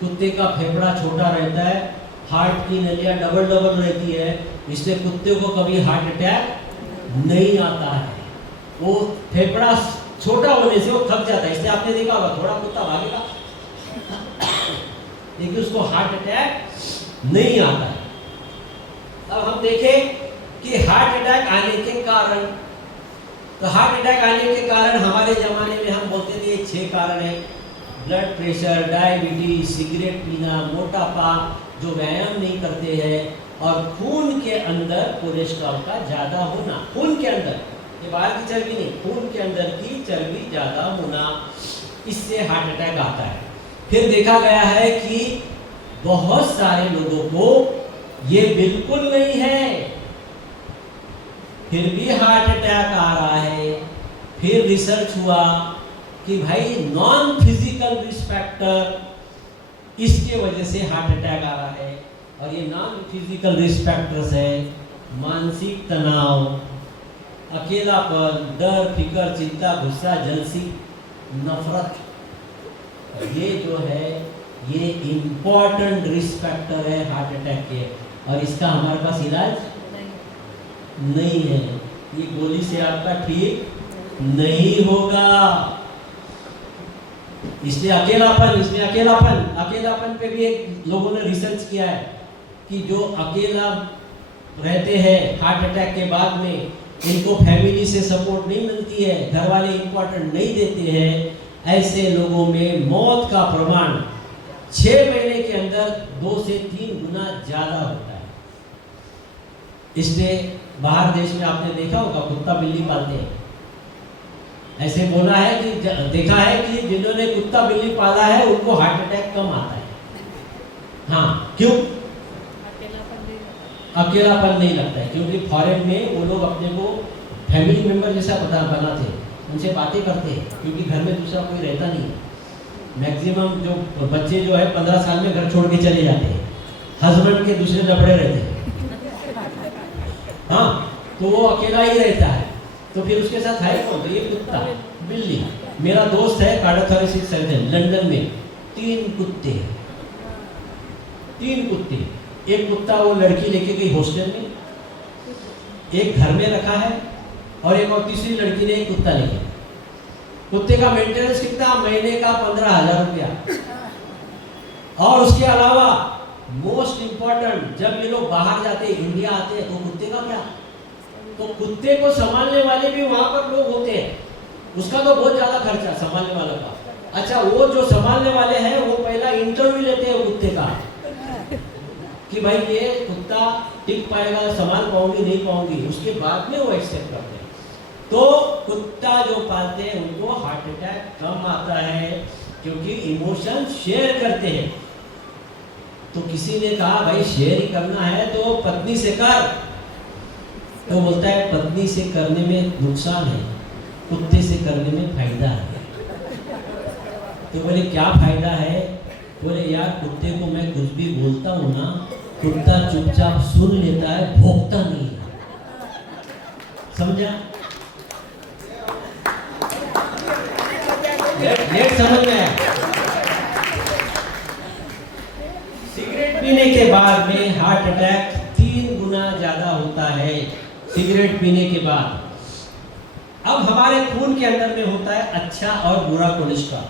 कुत्ते का फेफड़ा छोटा रहता है, हार्ट की नलियाँ डबल डबल रहती है, इसलिए कुत्ते को कभी हार्ट अटैक नहीं आता है। वो फेफड़ा छोटा होने से वो थक जाता है, इसलिए आपने देखा होगा थोड़ा कुत्ता भागेगा लेकिन उसको हार्ट अटैक नहीं आता है। अब हम देखें कि हार्ट अटैक आने के कारण, तो हार्ट अटैक आने के कारण हमारे जमाने में हम बोलते थे 6 कारण है: ब्लड प्रेशर, डायबिटीज, सिगरेट पीना, मोटापा, जो व्यायाम नहीं करते हैं, और खून के अंदर कोलेस्ट्रॉल का ज़्यादा होना। खून के अंदर, ये बाहर की चर्बी नहीं, खून के अंदर की चर्बी ज़्यादा होना, इससे हार्ट अटैक आता है। फिर देखा गया है कि बहुत सारे लोगों को ये बिल्कुल नहीं है, फिर भी हार्ट अटैक आ रहा है। फिर रिसर्च हुआ कि भाई नॉन फिजिकल रिस्क फैक्टर, इसके वजह से हार्ट अटैक आ रहा है। और ये नॉन फिजिकल रिस्क फैक्टर्स है मानसिक तनाव, अकेलापन, डर, फिक्र, चिंता, गुस्सा, जलसी, नफरत। ये जो है ये इम्पोर्टेंट रिस्क फैक्टर है हार्ट अटैक के, और इसका हमारे पास इलाज नहीं है। ये गोली से आपका ठीक नहीं होगा। इसलिए अकेलापन पे भी एक लोगों ने रिसर्च किया है कि जो अकेला रहते हैं हार्ट अटैक के बाद में, इनको फैमिली से सपोर्ट नहीं मिलती है, घर वाले इम्पोर्टेंट नहीं देते हैं, ऐसे लोगों में मौत का प्रमाण 6 महीने के अंदर 2 से 3 गुना ज़्यादा होता है। इसलिए बाहर देश में आपने देखा होगा कुत्ता बिल्ली पालते हैं। ऐसे बोला है कि देखा है कि जिन्होंने कुत्ता बिल्ली पाला है उनको हार्ट अटैक कम आता है। हाँ, क्यों? अकेलापन नहीं लगता है, क्योंकि फॉरेन में वो लोग अपने को फैमिली मेंबर जैसा बनाते हैं, उनसे बातें करते हैं, क्योंकि घर में दूसरा कोई रहता नहीं है। मैक्सिमम जो बच्चे जो है 15 साल में घर छोड़ के चले जाते हैं, हस्बैंड के दूसरे लफड़े रहते हैं। हाँ, तो वो अकेला ही रहता है, तो फिर उसके साथ है कौन? तो ये कुत्ता बिल्ली। मेरा दोस्त है कार्डियोथोरेसिक सर्जन, लंदन में 3 कुत्ते हैं, 3 कुत्ते। एक कुत्ता वो लड़की लेके गई हॉस्टल में, एक घर में रखा है, और एक और तीसरी लड़की ने एक कुत्ता लेके। कुत्ते का मेंटेनेंस कितना? महीने का 15,000 रुपया। और उसके अलावा मोस्ट इंपॉर्टेंट, जब ये लोग बाहर जाते हैं, इंडिया आते हैं, तो कुत्ते का क्या? तो कुत्ते को संभालने वाले भी वहां पर लोग होते हैं, उसका तो बहुत ज्यादा खर्चा संभालने वाले का। अच्छा, वो जो संभालने वाले हैं वो पहला इंटरव्यू लेते हैं कुत्ते का कि भाई ये कुत्ता टिक पाएगा, संभाल पाऊंगी नहीं पाऊंगी, उसके बाद में वो एक्सेप्ट करते हैं। तो कुत्ता जो पालते हैं उनको हार्ट अटैक कम आता है, क्योंकि इमोशन शेयर करते हैं। तो किसी ने कहा भाई शेयर ही करना है तो पत्नी से कर, तो बोलता है पत्नी से करने में नुकसान है, कुत्ते से करने में फायदा है। तो बोले क्या फायदा है? बोले यार कुत्ते को मैं कुछ भी बोलता हूँ ना, कुत्ता चुपचाप सुन लेता है, भौंकता नहीं है। समझा? लेट समझ में आया? सिगरेट पीने के बाद में हार्ट अटैक 3 गुना ज्यादा होता है, सिगरेट पीने के बाद। अब हमारे खून के अंदर में होता है अच्छा और बुरा कोलेस्ट्रॉल।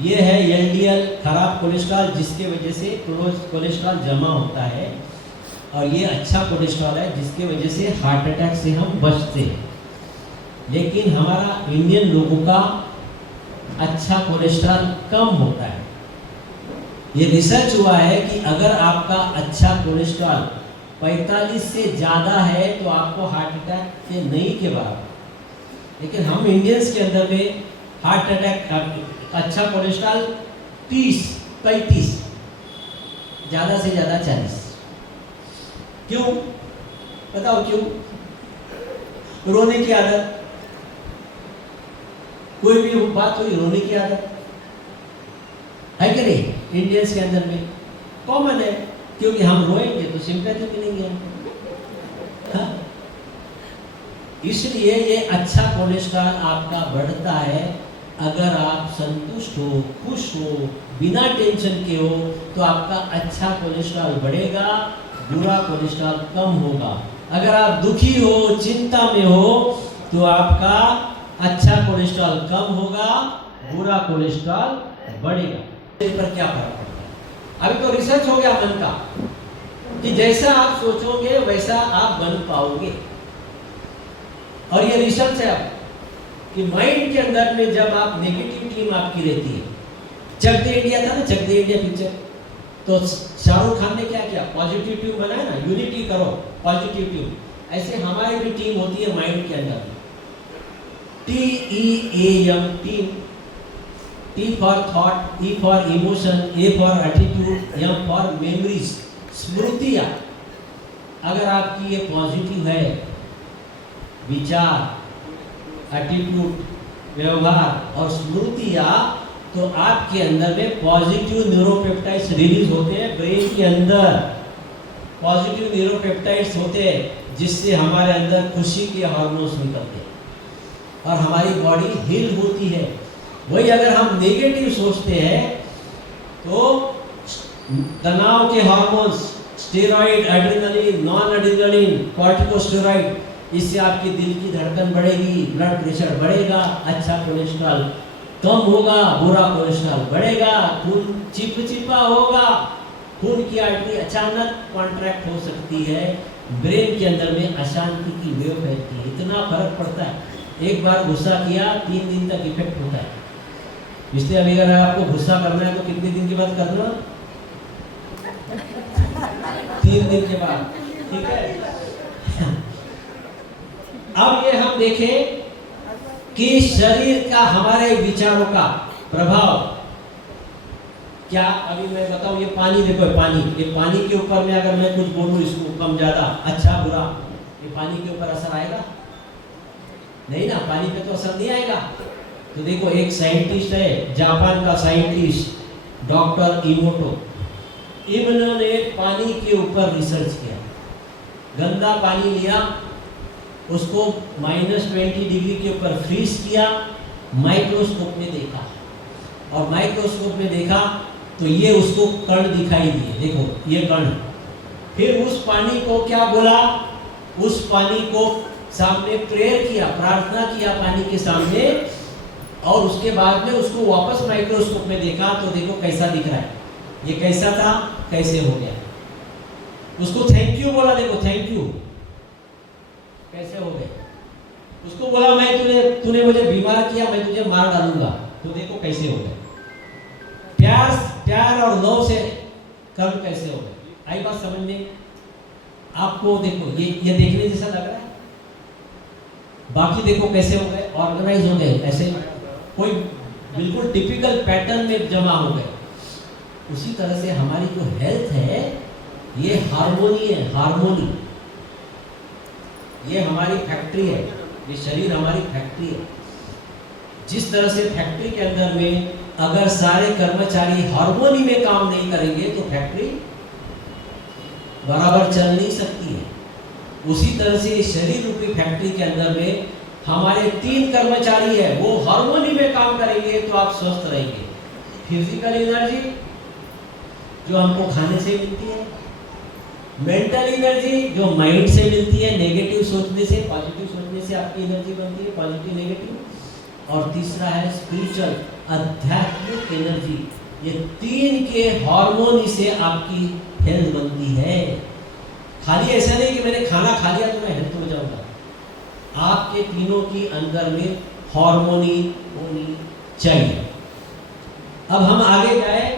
ये है एलडीएल, खराब कोलेस्ट्रॉल, जिसके वजह से कोलेस्ट्रॉल जमा होता है, और ये अच्छा कोलेस्ट्रॉल है जिसके वजह से हार्ट अटैक से हम बचते हैं। लेकिन हमारा इंडियन लोगों का अच्छा कोलेस्ट्रॉल कम होता है। ये रिसर्च हुआ है कि अगर आपका अच्छा कोलेस्ट्रॉल 45 से ज़्यादा है तो आपको हार्ट अटैक के नहीं के बाद, लेकिन हम इंडियंस के अंदर में हार्ट अटैक अच्छा कोलेस्ट्रॉल 30, 35, ज़्यादा से ज़्यादा 40। क्यों? बताओ क्यों? रोने की आदत, कोई भी बात हुई रोने की आदत है कि नहीं? इंडियंस के अंदर में कॉमन है, क्योंकि हम रोएंगे तो सिंपैथी मिलेंगे हमको। हाँ? इसलिए ये अच्छा कोलेस्ट्रॉल आपका बढ़ता है अगर आप संतुष्ट हो, खुश हो, बिना टेंशन के हो, तो आपका अच्छा कोलेस्ट्रॉल बढ़ेगा, बुरा कोलेस्ट्रॉल कम होगा। अगर आप दुखी हो, चिंता में हो, तो आपका अच्छा कोलेस्ट्रॉल कम होगा, बुरा कोलेस्ट्रॉल बढ़ेगा। इस पर क्या फर्क पड़ता है? अभी तो रिसर्च हो गया मन का कि जैसा आप सोचोगे वैसा आप बन पाओगे। और ये रिसर्च है अब कि माइंड के अंदर में जब आप नेगेटिव टीम आपकी रहती है, चक दे इंडिया था ना, चक दे इंडिया पिक्चर, तो शाहरुख खान ने क्या किया, पॉजिटिव टीम बनाया ना, यूनिटी करो, पॉजिटिव टीम। ऐसे हमारी भी टीम होती है माइंड के अंदर, TEAM team, T for thought, E for emotion, A for attitude, M for memories, स्मृतियां। अगर आपकी ये पॉजिटिव है, विचार, एटीट्यूड, व्यवहार और स्मृतियां, तो आपके अंदर में पॉजिटिव न्यूरोपेप्टाइड्स रिलीज होते हैं। ब्रेन के अंदर पॉजिटिव न्यूरोपेप्टाइड्स होते हैं जिससे हमारे अंदर खुशी के हार्मोन्स निकलते हैं और हमारी बॉडी हील होती है। वही अगर हम नेगेटिव सोचते हैं तो तनाव के hormones, steroid, adrenaline, non adrenaline, corticosteroid, इससे आपकी दिल की धड़कन बढ़ेगी, ब्लड प्रेशर बढ़ेगा, अच्छा कोलेस्ट्रॉल कम होगा, बुरा कोलेस्ट्रॉल बढ़ेगा, खून चिपचिपा होगा, खून की आर्टरी अचानक कॉन्ट्रैक्ट हो सकती है, ब्रेन के अंदर में अशांति की वेव फैलती है। इतना फर्क पड़ता है। एक बार गुस्सा किया 3 दिन तक इफेक्ट होता है। इसलिए अभी अगर आपको गुस्सा करना है तो कितने दिन के बाद करना? 3 दिन के बाद, ठीक है। अब ये हम देखें कि शरीर का हमारे विचारों का प्रभाव क्या। अभी मैं बताऊं, ये पानी देखो, ये पानी के ऊपर में अगर मैं कुछ बोलूं, इसको कम ज्यादा, अच्छा बुरा, ये पानी के ऊपर असर आएगा? नहीं ना, पानी पे तो असर नहीं आएगा। तो देखो, एक साइंटिस्ट है, जापान का साइंटिस्ट डॉक्टर इमोटो, इन्होंने पानी के ऊपर रिसर्च किया। गंदा पानी लिया, उसको -20 डिग्री के ऊपर फ्रीज किया, माइक्रोस्कोप में देखा, और माइक्रोस्कोप में देखा तो ये उसको कण दिखाई दिए। देखो ये कण। फिर उस पानी को क्या बोला, उस पानी को सामने प्रेयर किया, प्रार्थना किया पानी के सामने, और उसके बाद में उसको वापस माइक्रोस्कोप में देखा तो देखो कैसा दिख रहा है। ये कैसा था, कैसे हो गया। उसको थैंक यू बोला, देखो थैंक यू, कैसे हो गए। उसको बोला मैं तूने मुझे बीमार किया, मैं तुझे मार डालूंगा, तो देखो कैसे हो गए। प्यार और लव से कर्म कैसे हो गए। आई बात समझ में? आपको देखो ये देखने जैसा लग रहा है, बाकी देखो कैसे हो गए, ऑर्गेनाइज हो गए, ऐसे कोई बिल्कुल टिपिकल पैटर्न में जमा हो गए। उसी तरह से हमारी जो हेल्थ है ये हार्मोनी है, हार्मोनी। ये हमारी फैक्ट्री है, ये शरीर हमारी फैक्ट्री है। जिस तरह से फैक्ट्री के अंदर में अगर सारे कर्मचारी हार्मोनी में काम नहीं करेंगे तो फैक्ट्री बराबर चल नहीं सकती है। उसी तरह से शरीर रूपी फैक्ट्री के अंदर में हमारे 3 कर्मचारी है, वो हार्मोनी में काम करेंगे तो आप स्वस्थ रहेंगे। फिजिकल एनर्जी जो हमको खाने से मिलती है, मेंटल एनर्जी जो माइंड से मिलती है, नेगेटिव सोचने से, पॉजिटिव सोचने से आपकी एनर्जी बनती है, पॉजिटिव नेगेटिव, और तीसरा है स्पिरिचुअल, आध्यात्मिक एनर्जी। ये 3 के हार्मोनी से आपकी हेल्थ बनती है। खाली ऐसा नहीं कि मैंने खाना खा लिया तो मैं हेल्थ हो जाऊंगा। आपके तीनों की अंदर में हार्मोनी होनी चाहिए। अब हम आगे जाए,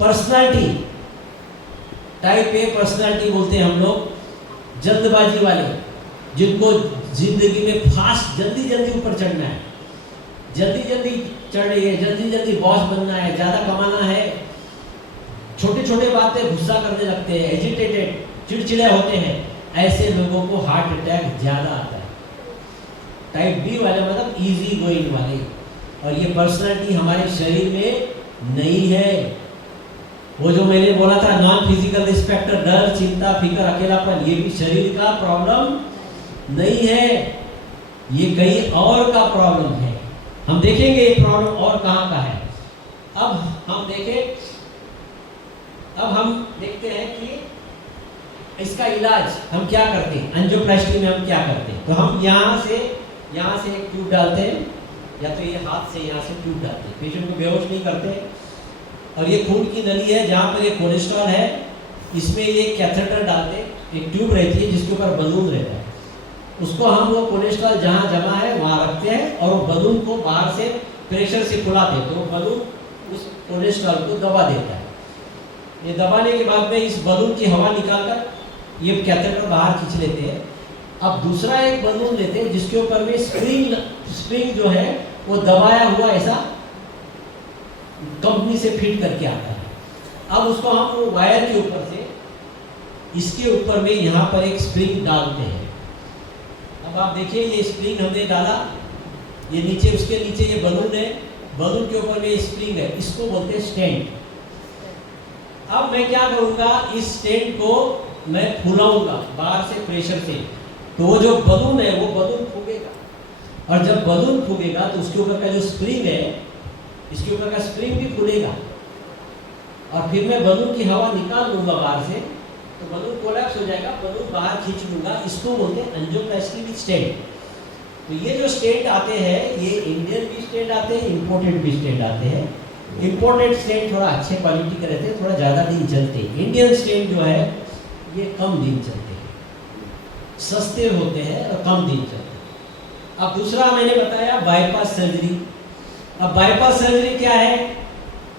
पर्सनालिटी, टाइप ए पर्सनालिटी बोलते हैं हम लोग, जल्दबाजी वाले, जिनको जिंदगी में फास्ट जल्दी ऊपर चढ़ना है, जल्दी चढ़ रही है, जल्दी बॉस बनना है, ज्यादा कमाना है, छोटे बातें गुस्सा करने लगते हैं, एजिटेटेड, चिड़चिड़े होते हैं, ऐसे लोगों को हार्ट अटैक ज्यादा आता है। टाइप बी वाले मतलब इजी गोइंग वाले। और ये पर्सनालिटी हमारे शरीर में नहीं है। वो जो मैंने बोला था नॉन फिजिकल रिस्पेक्ट, डर, चिंता, फिक्र, अकेलापन, ये भी शरीर का प्रॉब्लम नहीं है, ये कहीं और का प्रॉब्लम है। हम देखेंगे ये प्रॉब्लम और कहाँ का है। अब हम देखते हैं कि इसका इलाज हम क्या करते हैं। एंजियोप्लास्टी में हम क्या करते हैं, तो हम यहाँ से एक ट्यूब डालते हैं, या तो ये हाथ से यहाँ से ट्यूब डालते हैं, पेशेंट को बेहोश नहीं करते। और ये खून की नली है जहाँ पर ये कोलेस्ट्रॉल है, इसमें ये कैथेटर डालते हैं, एक ट्यूब रहती है जिसके ऊपर बलून रहता है, उसको हम वो कोलेस्ट्रॉल जहाँ जमा है वहाँ रखते हैं और वो बलून को बाहर से प्रेशर से फुलाते हैं, तो बलून उस कोलेस्ट्रॉल को दबा देता है। ये दबाने के बाद में इस बलून की हवा निकालकर ये कैथेटर बाहर खींच लेते हैं। अब दूसरा एक बलून लेते हैं जिसके ऊपर में स्प्रिंग जो है वो दबाया हुआ ऐसा कंपनी से फिट करके आता है। अब उसको हम वो वायर के ऊपर से इसके ऊपर में यहाँ पर एक स्प्रिंग डालते हैं। अब आप देखिए ये स्प्रिंग हमने डाला, ये नीचे उसके नीचे ये बलून है, बलून के ऊपर में स्प्रिंग है, इसको बोलते हैं स्टेंट। अब मैं क्या करूँगा, इस स्टेंट को मैं फुलाऊंगा बाहर से प्रेशर से, तो वो जो बलून है वो बलून फूगेगा, और जब बलून फूगेगा तो उसके ऊपर का जो स्प्रिंग है, इसके ऊपर का स्प्रिंग भी खुलेगा, और फिर मैं बलून की हवा निकाल लूंगा बाहर से, तो बलून कोलैप्स हो जाएगा, बलून बाहर खींच लूंगा। इसको बोलते हैं एंजियोप्लास्टी विद स्टेंट। तो ये जो स्टेंट आते हैं, ये इंडियन भी स्टेंट आते हैं, इंपोर्टेड भी स्टेंट आते हैं। इंपोर्टेड स्टेंट थोड़ा अच्छे क्वालिटी के रहते हैं, थोड़ा ज़्यादा दिन चलते हैं। इंडियन स्टेंट जो है ये कम दिन चलते हैं, सस्ते होते हैं और कम दिन चलते हैं। अब दूसरा मैंने बताया बाईपास सर्जरी। अब बाईपास सर्जरी क्या है,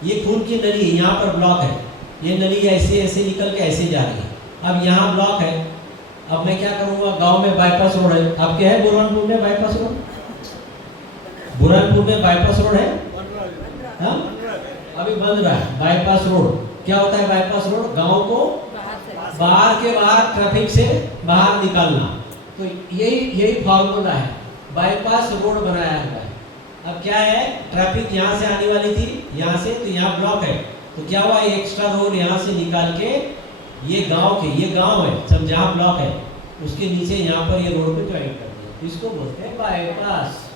ये खून की नली यहाँ पर ब्लॉक है, ये नली ऐसे ऐसे निकल के ऐसे जा रही है। अब यहाँ ब्लॉक है, अब मैं क्या करूँगा, गांव में बाईपास रोड है, अब क्या है बुरहानपुर में बाईपास रोड, बुरहानपुर में बाईपास रोड है, हाँ अभी बन रहा है बाईपास रोड। क्या होता है बाईपास रोड, गांव को बाहर ट्रैफिक से बाहर निकालना। तो यही फॉर्मूला है, बाईपास रोड बनाया हुआ है। अब क्या है, ट्रैफिक यहाँ से आने वाली थी, यहाँ से, तो यहाँ ब्लॉक है, तो क्या हुआ, एक्स्ट्रा रोड यहाँ से निकाल के ये गांव है सब, जहाँ ब्लॉक है उसके नीचे यहाँ पर ये रोड पे ज्वाइन कर दिया, इसको बोलते हैं बाईपास।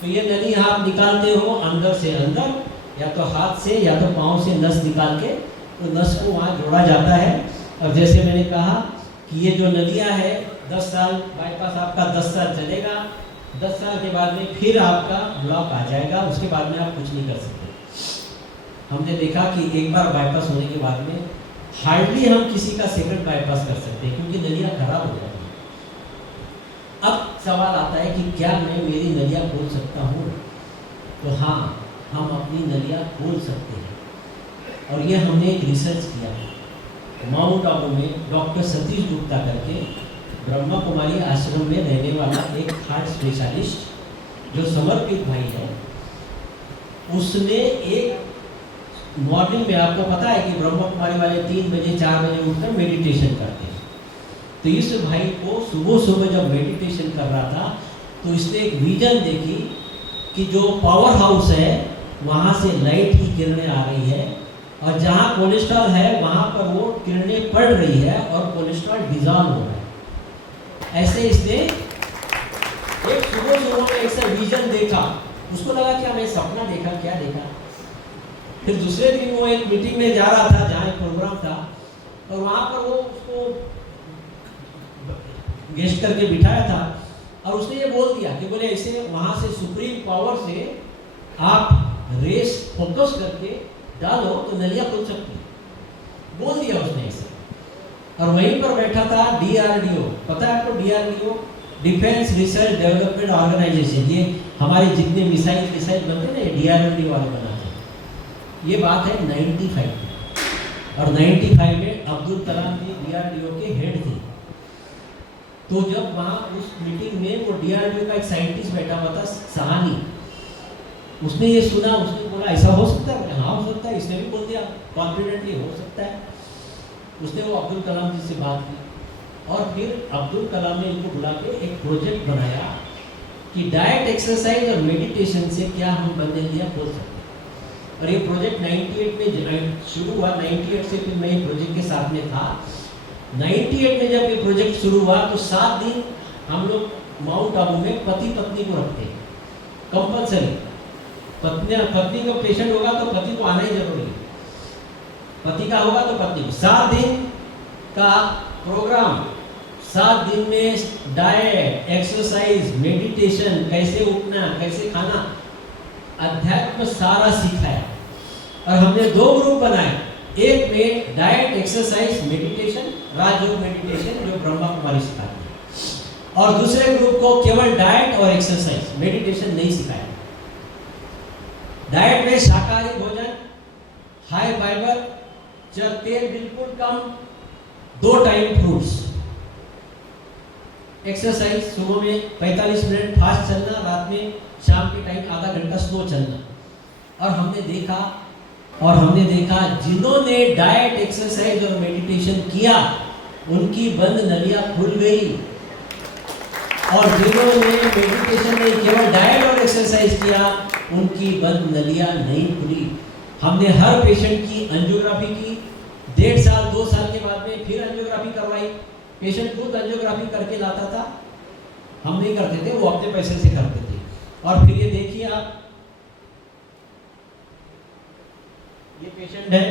तो ये नली आप निकालते हो अंदर से अंदर, या तो हाथ से या तो पाँव से नस निकाल के, तो नस को वहाँ जोड़ा जाता है। और जैसे मैंने कहा कि ये जो नलियाँ है 10 साल, बाईपास आपका 10 साल चलेगा, 10 साल के बाद में फिर आपका ब्लॉक आ जाएगा, उसके बाद में आप कुछ नहीं कर सकते। हमने देखा कि एक बार बाईपास होने के बाद में हार्डली हम किसी का सेकंड बाईपास कर सकते हैं, क्योंकि नलियाँ खराब हो जाती हैं। अब सवाल आता है कि क्या मैं मेरी नलियाँ खोल सकता हूँ, तो हाँ, हम अपनी नलियाँ खोल सकते हैं। और ये हमने एक रिसर्च किया माउंट आबू में, डॉक्टर सतीश गुप्ता करके ब्रह्मा कुमारी आश्रम में रहने वाला एक हार्ट स्पेशलिस्ट जो समर्पित भाई है, उसने एक मॉर्निंग में, आपको पता है कि ब्रह्मा कुमारी वाले 3 बजे 4 बजे उठकर मेडिटेशन करते हैं, तो इस भाई को सुबह सुबह जब मेडिटेशन कर रहा था तो इसने एक विजन देखी कि जो पावर हाउस है वहाँ से लाइट की किरणें आ रही है, और जहाँ कोलेस्ट्रॉल है वहाँ पर वो किरणें पड़ रही है और कोलेस्ट्रॉल डिजॉल्व हो रहा है। ऐसे इसने एक सुबह में ऐसा विजन देखा, उसको लगा क्या मैं सपना देखा, क्या देखा। फिर दूसरे दिन वो एक मीटिंग में जा रहा था जहाँ एक प्रोग्राम था, और वहाँ पर वो उसको गेस्ट करके बिठाया था, और उसने ये बोल दिया कि बोले ऐसे वहाँ से सुप्रीम पावर से आप रेस फोकस करके डालो तो नलियाँ खुल सकती है, बोल दिया उसने ऐसे। और वहीं पर बैठा था DRDO, पता है आपको DRDO, defence research development organisation, ये हमारे जितने मिसाइल बनते हैं ना, ये DRDO वाले बनाते हैं। ये बात है 95 में, और 95 में अब्दुल कलाम जी DRDO के हेड थे। तो जब वहाँ उस मीटिंग में वो DRDO का एक साइंटिस्ट बैठा हुआ था, सहानी, उसने ये सुना, उसने बोला ऐसा हो सकता है, हाँ हो सकता है, इसने भी बोल दिया कॉन्फिडेंटली हो सकता है। उसने वो अब्दुल कलाम जी से बात की, और फिर अब्दुल कलाम ने इनको बुला के एक प्रोजेक्ट बनाया कि डाइट, एक्सरसाइज और मेडिटेशन से क्या हम नलियाँ खोल सकते हैं। और ये प्रोजेक्ट 98 में शुरू हुआ, 98 से फिर मैं ये प्रोजेक्ट के साथ में था। 98 में जब ये प्रोजेक्ट शुरू हुआ तो 7 दिन हम लोग माउंट आबू में पति पत्नी को रखते हैं कंपल्सरी, पत्नी का पेशेंट होगा तो पति को आना ही जरूरी है, पति का होगा तो पत्नी को। 7 दिन का प्रोग्राम, 7 दिन में डाइट, एक्सरसाइज, मेडिटेशन, कैसे उठना, कैसे खाना, अध्यात्म सारा सिखाया। और हमने 2 ग्रुप बनाए, एक में diet, exercise, meditation, Rajyoga meditation जो ब्रह्मा कुमारी सिखाती है, और दूसरे ग्रुप को केवल डाइट और एक्सरसाइज, मेडिटेशन नहीं सिखाया। डाइट में शाकाहारी भोजन, हाई फाइबर, तेल बिल्कुल कम, 2 टाइम फ्रूट्स, एक्सरसाइज सुबह में 45 मिनट फास्ट चलना, रात में शाम के टाइम आधा घंटा स्लो चलना। और हमने देखा जिन्होंने डाइट, एक्सरसाइज और मेडिटेशन किया उनकी बंद नलियां खुल गई, और जिन्होंने मेडिटेशन नहीं केवल डाइट और एक्सरसाइज किया उनकी बंद नलियां नहीं खुली। हमने हर पेशेंट की एंजियोग्राफी की, 1.5 साल 2 साल के बाद में फिर एंजियोग्राफी करवाई। पेशेंट खुद एंजियोग्राफी करके लाता था, हम नहीं करते थे, वो अपने पैसे से करते थे। और फिर ये देखिए आप, ये पेशेंट है,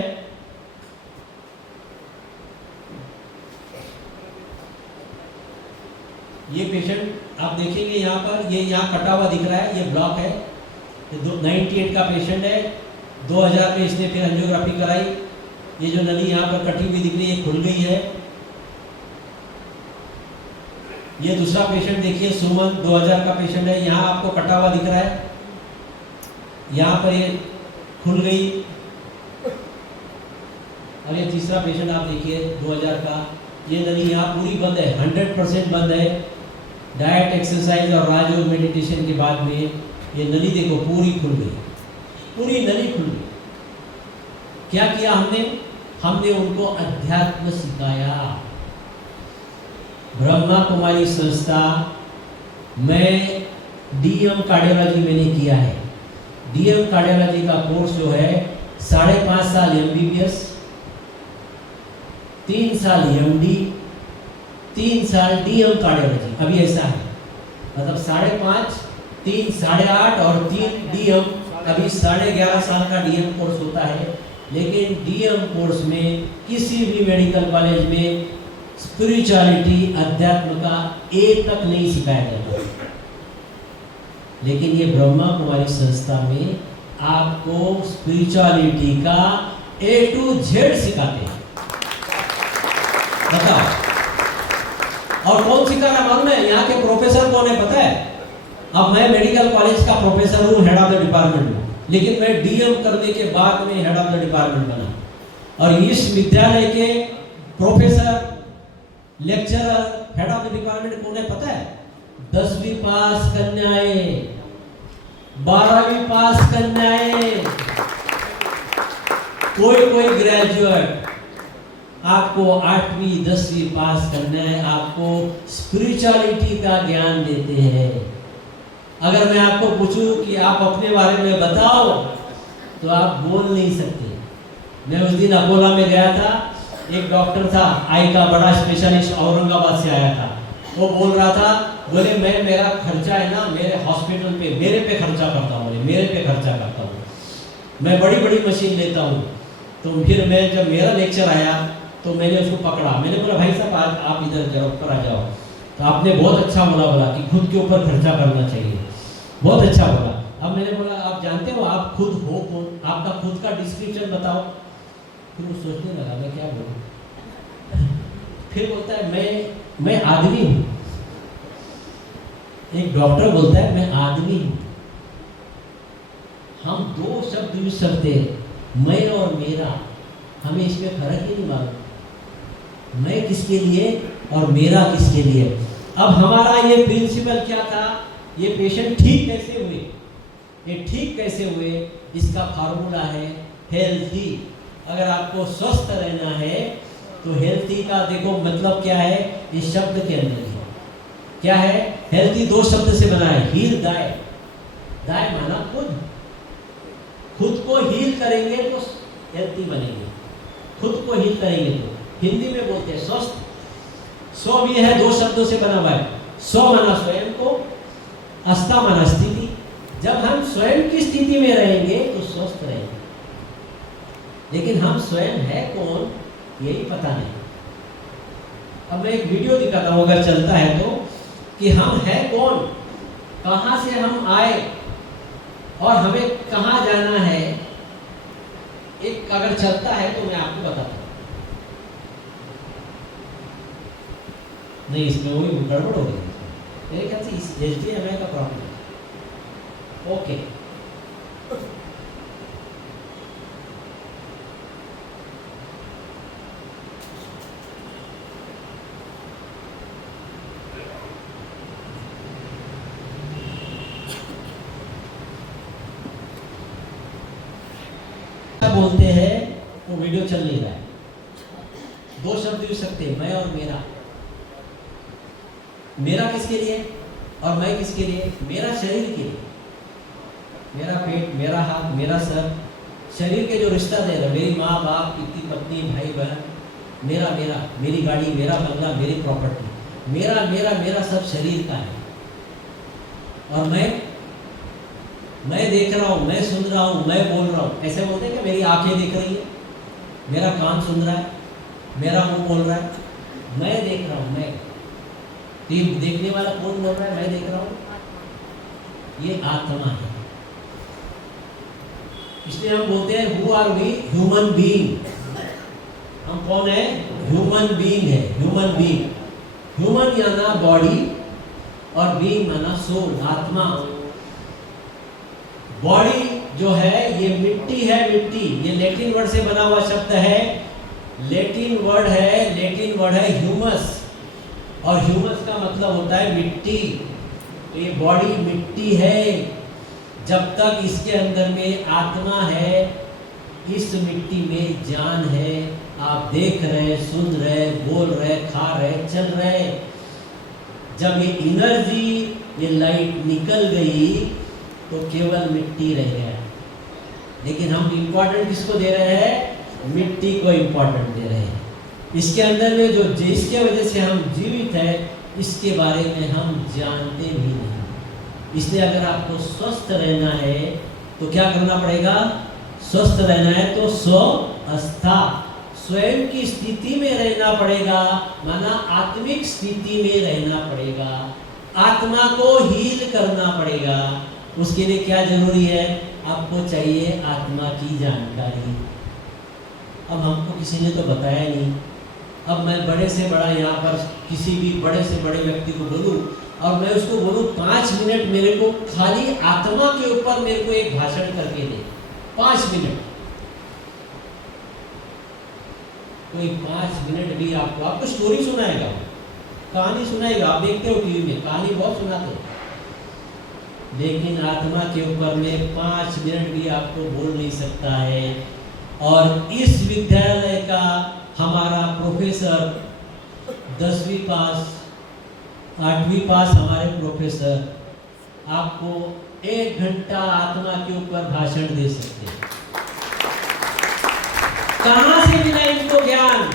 ये पेशेंट आप देखेंगे यहाँ पर, ये यहाँ कटा हुआ दिख रहा है, ये ब्लॉक है, ये 98 का पेशेंट है। 2000 में इसने फिर एंजियोग्राफी कराई, ये जो नली यहाँ पर कटी हुई दिख रही है ये खुल गई है। ये दूसरा पेशेंट देखिए, सुमन, 2000 का पेशेंट है, यहाँ आपको कटा हुआ दिख रहा है, यहाँ पर ये खुल गई। और ये तीसरा पेशेंट आप देखिए 2000 का, ये नली यहाँ पूरी बंद है, 100% बंद है। डाइट, एक्सरसाइज और राजयोग मेडिटेशन के बाद में ये नली देखो पूरी खुल गई, पूरी नली खुल गई। क्या किया हमने उनको अध्यात्म सिखाया। ब्रह्मा कुमारी संस्था में डीएम कार्डियोलॉजी मैंने किया है। डीएम कार्डियोलॉजी का कोर्स जो है 5.5 साल एमबीबीएस, 3 साल एमडी, 3 साल डीएम कार्डियोलॉजी। अभी ऐसा है, मतलब 5.5, 3, 8.5 और 3 डीएम। अभी 11.5 साल का डीएम कोर्स होता है। लेकिन डीएम कोर्स में किसी भी मेडिकल कॉलेज में स्पिरिचुअलिटी, अध्यात्म का एक तक नहीं सिखाया जाता, लेकिन ये ब्रह्मा कुमारी संस्था में आपको स्पिरिचुअलिटी का A to Z सिखाते हैं। बताओ, और कौन सिखा रहा मालूम है? यहाँ के प्रोफेसर कौन है पता है? अब मैं मेडिकल कॉलेज का प्रोफेसर हूँ, हेड ऑफ द डिपार्टमेंट हूँ, लेकिन मैं डीएम करने के बाद में हेड ऑफ द डिपार्टमेंट बना। और इस विद्यालय के professor, lecturer, head of the department कौन है पता है? 10वीं पास कन्याएं, 12वीं पास कन्याएं, कोई ग्रेजुएट। आपको 8वीं 10वीं पास करना है, आपको स्पिरिचुअलिटी का ज्ञान देते हैं। अगर मैं आपको पूछूं कि आप अपने बारे में बताओ तो आप बोल नहीं सकते। मैं उस दिन अकोला में गया था, एक डॉक्टर था, आई का बड़ा स्पेशलिस्ट, औरंगाबाद से आया था। वो बोल रहा था, बोले मैं, मेरा खर्चा है ना मेरे हॉस्पिटल पे, मेरे पे खर्चा करता हूँ, बोले मेरे पे खर्चा करता हूँ, मैं बड़ी बड़ी मशीन लेता हूँ। तो फिर मैं, जब मेरा लेक्चर आया तो मैंने उसको पकड़ा, मैंने बोला भाई साहब आज आप इधर जाओ, ऊपर आ जाओ। तो आपने बहुत अच्छा बोला कि खुद के ऊपर खर्चा करना चाहिए, बहुत अच्छा बोला। अब मैंने बोला आप जानते हो आप खुद हो कौन, आपका खुद का डिस्क्रिप्शन बताओ। फिर वो सोचने लगा मैं क्या बोलूं। फिर बोलता है मैं आदमी हूं। एक डॉक्टर बोलता है मैं आदमी हूं। हम 2 शब्द यूज करते हैं, मैं और मेरा, हमें इसमें फर्क ही नहीं मालूम, मैं किसके लिए और मेरा किसके लिए। अब हमारा ये प्रिंसिपल क्या था, ये पेशेंट ठीक कैसे हुए, ये ठीक कैसे हुए, इसका फार्मूला है हेल्थी। अगर आपको स्वस्थ रहना है तो हेल्थी का देखो मतलब क्या है, इस शब्द के अंदर है क्या है। हेल्थी 2 शब्द से बना है, हील, दाय। दाय माना खुद को हील करेंगे तो हेल्थी बनेंगे, खुद को हील करेंगे तो हिंदी में बोलते हैं स्वस्थ। स्व भी है, 2 शब्दों से बना हुआ है। स्व माना स्वयं को, अस्था माना स्थिति, जब हम स्वयं की स्थिति में रहेंगे तो स्वस्थ रहेंगे, लेकिन हम स्वयं है कौन यही पता नहीं। अब मैं एक वीडियो दिखाता हूँ अगर चलता है तो, कि हम है कौन, कहाँ से हम आए और हमें कहाँ जाना है। एक अगर चलता है तो मैं आपको बताता हूँ। नहीं, इसमें वही गड़बड़ हो गई मेरे ख्याल से, इस HDMI का प्रॉब्लम है। ओके, बोलते हैं वो वीडियो चल नहीं रहा है। दो शब्द यूज सकते हैं, मैं और मेरा। मेरा किसके लिए और मैं किसके लिए? मेरा शरीर के लिए, मेरा पेट, मेरा हाथ, मेरा सर, शरीर के जो रिश्ता दे रहे, मेरी माँ बाप, पति पत्नी, भाई बहन, मेरा मेरा, मेरी गाड़ी, मेरा बंगला, मेरी प्रॉपर्टी, मेरा मेरा मेरा सब शरीर का है। और मैं देख रहा हूँ, मैं सुन रहा हूँ, मैं बोल रहा हूँ। ऐसे बोलते हैं कि मेरी आंखें देख रही है, मेरा कान सुन रहा है, मेरा मुंह बोल रहा है, मैं देख रहा हूँ। मैं देखने वाला कौन बोल रहा है? मैं देख रहा हूँ, ये आत्मा है। इसलिए हम बोलते हैं who are we? Human being. हम कौन है? ह्यूमन बीइंग है। ह्यूमन बीइंग, ह्यूमन याना बॉडी और बीइंग माना सोल, आत्मा। बॉडी जो है ये मिट्टी है, मिट्टी, ये लैटिन वर्ड से बना हुआ शब्द है। लैटिन वर्ड है ह्यूमस, और ह्यूमस का मतलब होता है मिट्टी। तो ये बॉडी मिट्टी है। जब तक इसके अंदर में आत्मा है, इस मिट्टी में जान है। आप देख रहे, सुन रहे, बोल रहे, खा रहे, चल रहे। जब ये एनर्जी, ये लाइट निकल गई तो केवल मिट्टी रह गया। लेकिन हम इम्पोर्टेंट किसको दे रहे हैं? मिट्टी को इम्पोर्टेंट दे रहे हैं। इसके अंदर में जो जिसके वजह से हम जीवित है, इसके बारे में हम जानते भी नहीं। इसलिए अगर आपको स्वस्थ रहना है तो क्या करना पड़ेगा? स्वस्थ रहना है तो स्वस्थता, स्वयं की स्थिति में रहना पड़ेगा, माना आत्मिक स्थिति में रहना पड़ेगा। आत्मा को हील करना पड़ेगा। उसके लिए क्या जरूरी है? आपको चाहिए आत्मा की जानकारी। अब हमको किसी ने तो बताया नहीं। अब मैं बड़े से बड़ा यहाँ पर किसी भी बड़े से बड़े व्यक्ति को बोलूँ और मैं उसको बोलूँ 5 मिनट मेरे को खाली आत्मा के ऊपर मेरे को एक भाषण करके दे, 5 मिनट। कोई 5 मिनट भी आपको स्टोरी सुनाएगा, कहानी सुनाएगा। आप देखते हो टीवी में कहानी बहुत सुनाते हो, लेकिन आत्मा के ऊपर में 5 मिनट भी आपको बोल नहीं सकता है। और इस विद्यालय का हमारा प्रोफेसर 10वीं पास, 8वीं पास हमारे प्रोफेसर आपको 1 घंटा आत्मा के ऊपर भाषण दे सकते हैं। कहां से मिला इनको ज्ञान?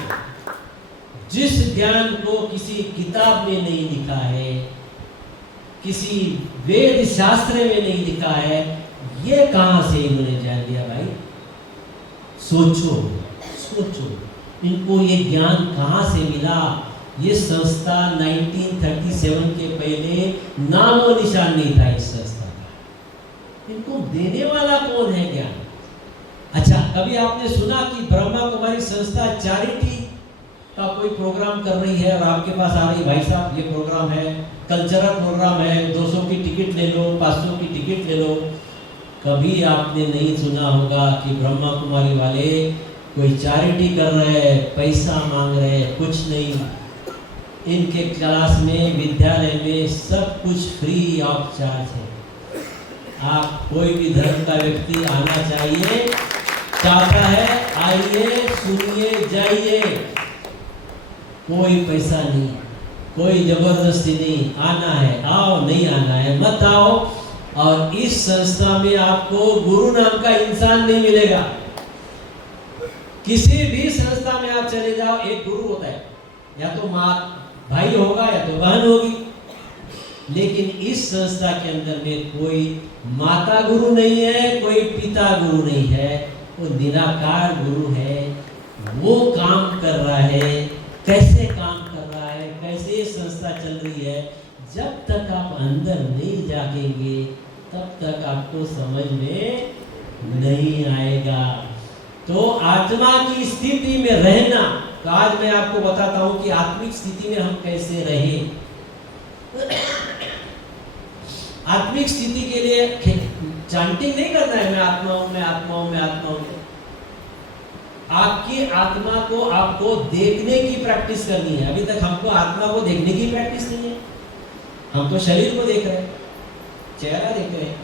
जिस ज्ञान को किसी किताब में नहीं लिखा है, किसी वेद शास्त्र में नहीं लिखा है, ये कहां से इन्होंने जान लिया? भाई सोचो, इनको ये ज्ञान कहां से मिला? ये संस्था 1937 के पहले नामो निशान नहीं था इस संस्था का। इनको देने वाला कौन है ज्ञान? अच्छा, कभी आपने सुना कि ब्रह्मा कुमारी संस्था चैरिटी का कोई प्रोग्राम कर रही है और आपके पास आ रही, भाई साहब ये प्रोग्राम है, कल्चरल प्रोग्राम है, 200 की टिकट ले लो, 500 की टिकट ले लो। कभी आपने नहीं सुना होगा कि ब्रह्मा कुमारी वाले कोई चैरिटी कर रहे हैं, पैसा मांग रहे हैं, कुछ नहीं। इनके क्लास में, विद्यालय में सब कुछ फ्री ऑफ चार्ज है। आप कोई भी धर्म का व्यक्ति आना चाहिए, चाहता है आइए, सुनिए, जाइए। कोई पैसा नहीं, कोई जबरदस्ती नहीं। आना है आओ, नहीं आना है मत आओ। और इस संस्था में आपको गुरु नाम का इंसान नहीं मिलेगा। किसी भी संस्था में आप चले जाओ, एक गुरु होता है, या तो माँ भाई होगा या तो बहन होगी। लेकिन इस संस्था के अंदर में कोई माता गुरु नहीं है, कोई पिता गुरु नहीं है, वो निराकार गुरु है। वो काम कर रहा है, कैसे काम कर रहा है, कैसे ये संस्था चल रही है, जब तक आप अंदर नहीं जाएंगे तब तक आपको समझ में नहीं आएगा। तो आत्मा की स्थिति में रहना, तो आज मैं आपको बताता हूं कि आत्मिक स्थिति में हम कैसे रहें। आत्मिक स्थिति के लिए चांटिंग नहीं करना है, मैं आत्मा हूं, मैं आत्मा हूं, मैं आत्मा हूं। आपकी आत्मा को आपको देखने की प्रैक्टिस करनी है। अभी तक हमको आत्मा को देखने की प्रैक्टिस नहीं है। हम तो शरीर को देख रहे हैं, चेहरा देख रहे हैं,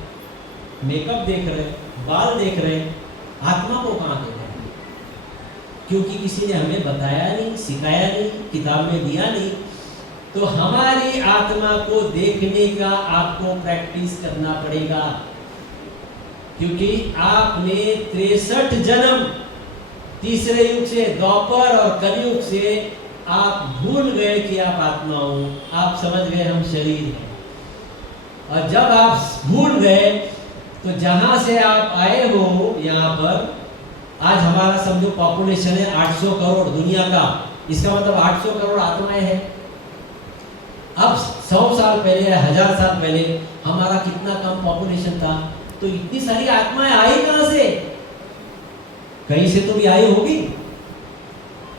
मेकअप देख रहे हैं, बाल देख रहे हैं, आत्मा को कहाँ देख रहे हैं? क्योंकि किसी ने हमें बताया नहीं, सिखाया नहीं, किताब में दिया नहीं। तो हमारी आत्मा को देखने का आपको प्रैक्टिस करना पड़ेगा, क्योंकि आपने 63 जन्म तीसरे युग से, द्वापर और कलयुग से आप भूल गए कि आप आत्मा हो। आप समझ गए हम शरीर हैं, और जब आप भूल गए तो जहां से आप आए हो यहाँ पर, आज हमारा समझो पॉपुलेशन है 800 करोड़ दुनिया का, इसका मतलब 800 करोड़ आत्माएं हैं। अब 100 साल पहले या 1000 साल पहले हमारा कितना कम पॉपुलेशन था, तो इतनी सारी आत्माएं आई कहां से? कहीं से तो भी आई होगी।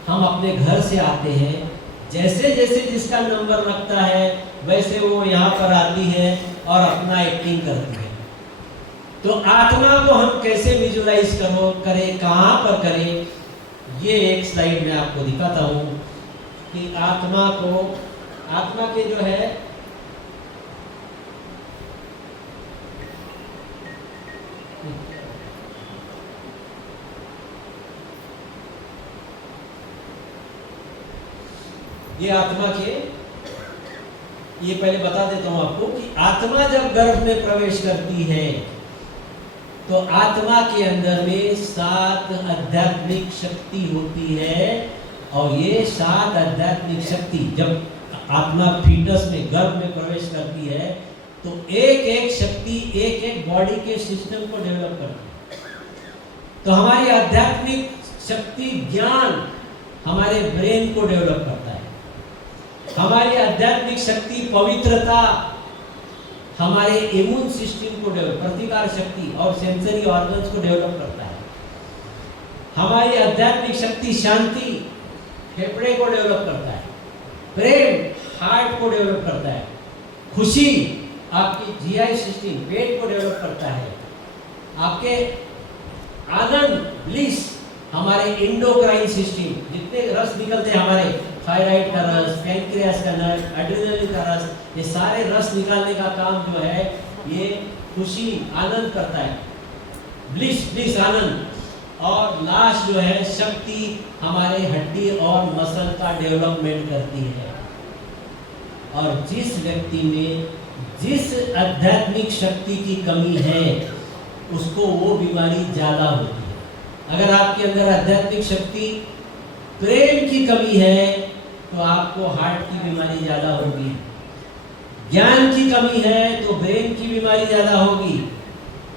हम अपने घर से आते हैं, जैसे जैसे जिसका नंबर लगता है वैसे वो यहाँ पर आती है और अपना एक्टिंग करती है। तो आत्मा को हम कैसे विजुलाइज करें, कहाँ पर करें, ये एक स्लाइड में आपको दिखाता हूँ कि आत्मा के जो है ये आत्मा के, ये पहले बता देता हूं आपको कि आत्मा जब गर्भ में प्रवेश करती है तो आत्मा के अंदर में 7 आध्यात्मिक शक्ति होती है। और ये 7 आध्यात्मिक शक्ति जब आत्मा फीटस में, गर्भ में प्रवेश करती है तो एक एक शक्ति एक एक बॉडी के सिस्टम को डेवलप करती है। तो हमारी आध्यात्मिक शक्ति ज्ञान हमारे ब्रेन को डेवलप करता है। हमारी आध्यात्मिक शक्ति पवित्रता हमारे इम्यून सिस्टम को डेवलप, प्रतिकार शक्ति और सेंसरी ऑर्गन्स को डेवलप करता है। हमारी आध्यात्मिक शक्ति शांति फेफड़े को डेवलप करता है। प्रेम हार्ट को डेवलप करता है। खुशी आपकी जीआई सिस्टम, पेट को डेवलप करता है। आपके आनंद ब्लिस हमारे एंडोक्राइन सिस्टम, जितने रस निकलते हैं हमारे, थायराइड का रस, पैंक्रियास का रस, एड्रेनलिन का रस, ये सारे रस निकालने का काम जो है ये खुशी आनंद करता है। ब्लिस आनंद। और लास्ट जो है शक्ति हमारे हड्डी और मसल का डेवलपमेंट करती है। और जिस व्यक्ति में जिस आध्यात्मिक शक्ति की कमी है उसको वो बीमारी ज्यादा होती है। अगर आपके अंदर आध्यात्मिक शक्ति, प्रेम की कमी है तो आपको हार्ट की बीमारी ज्यादा होगी। ज्ञान की कमी है तो ब्रेन की बीमारी ज्यादा होगी।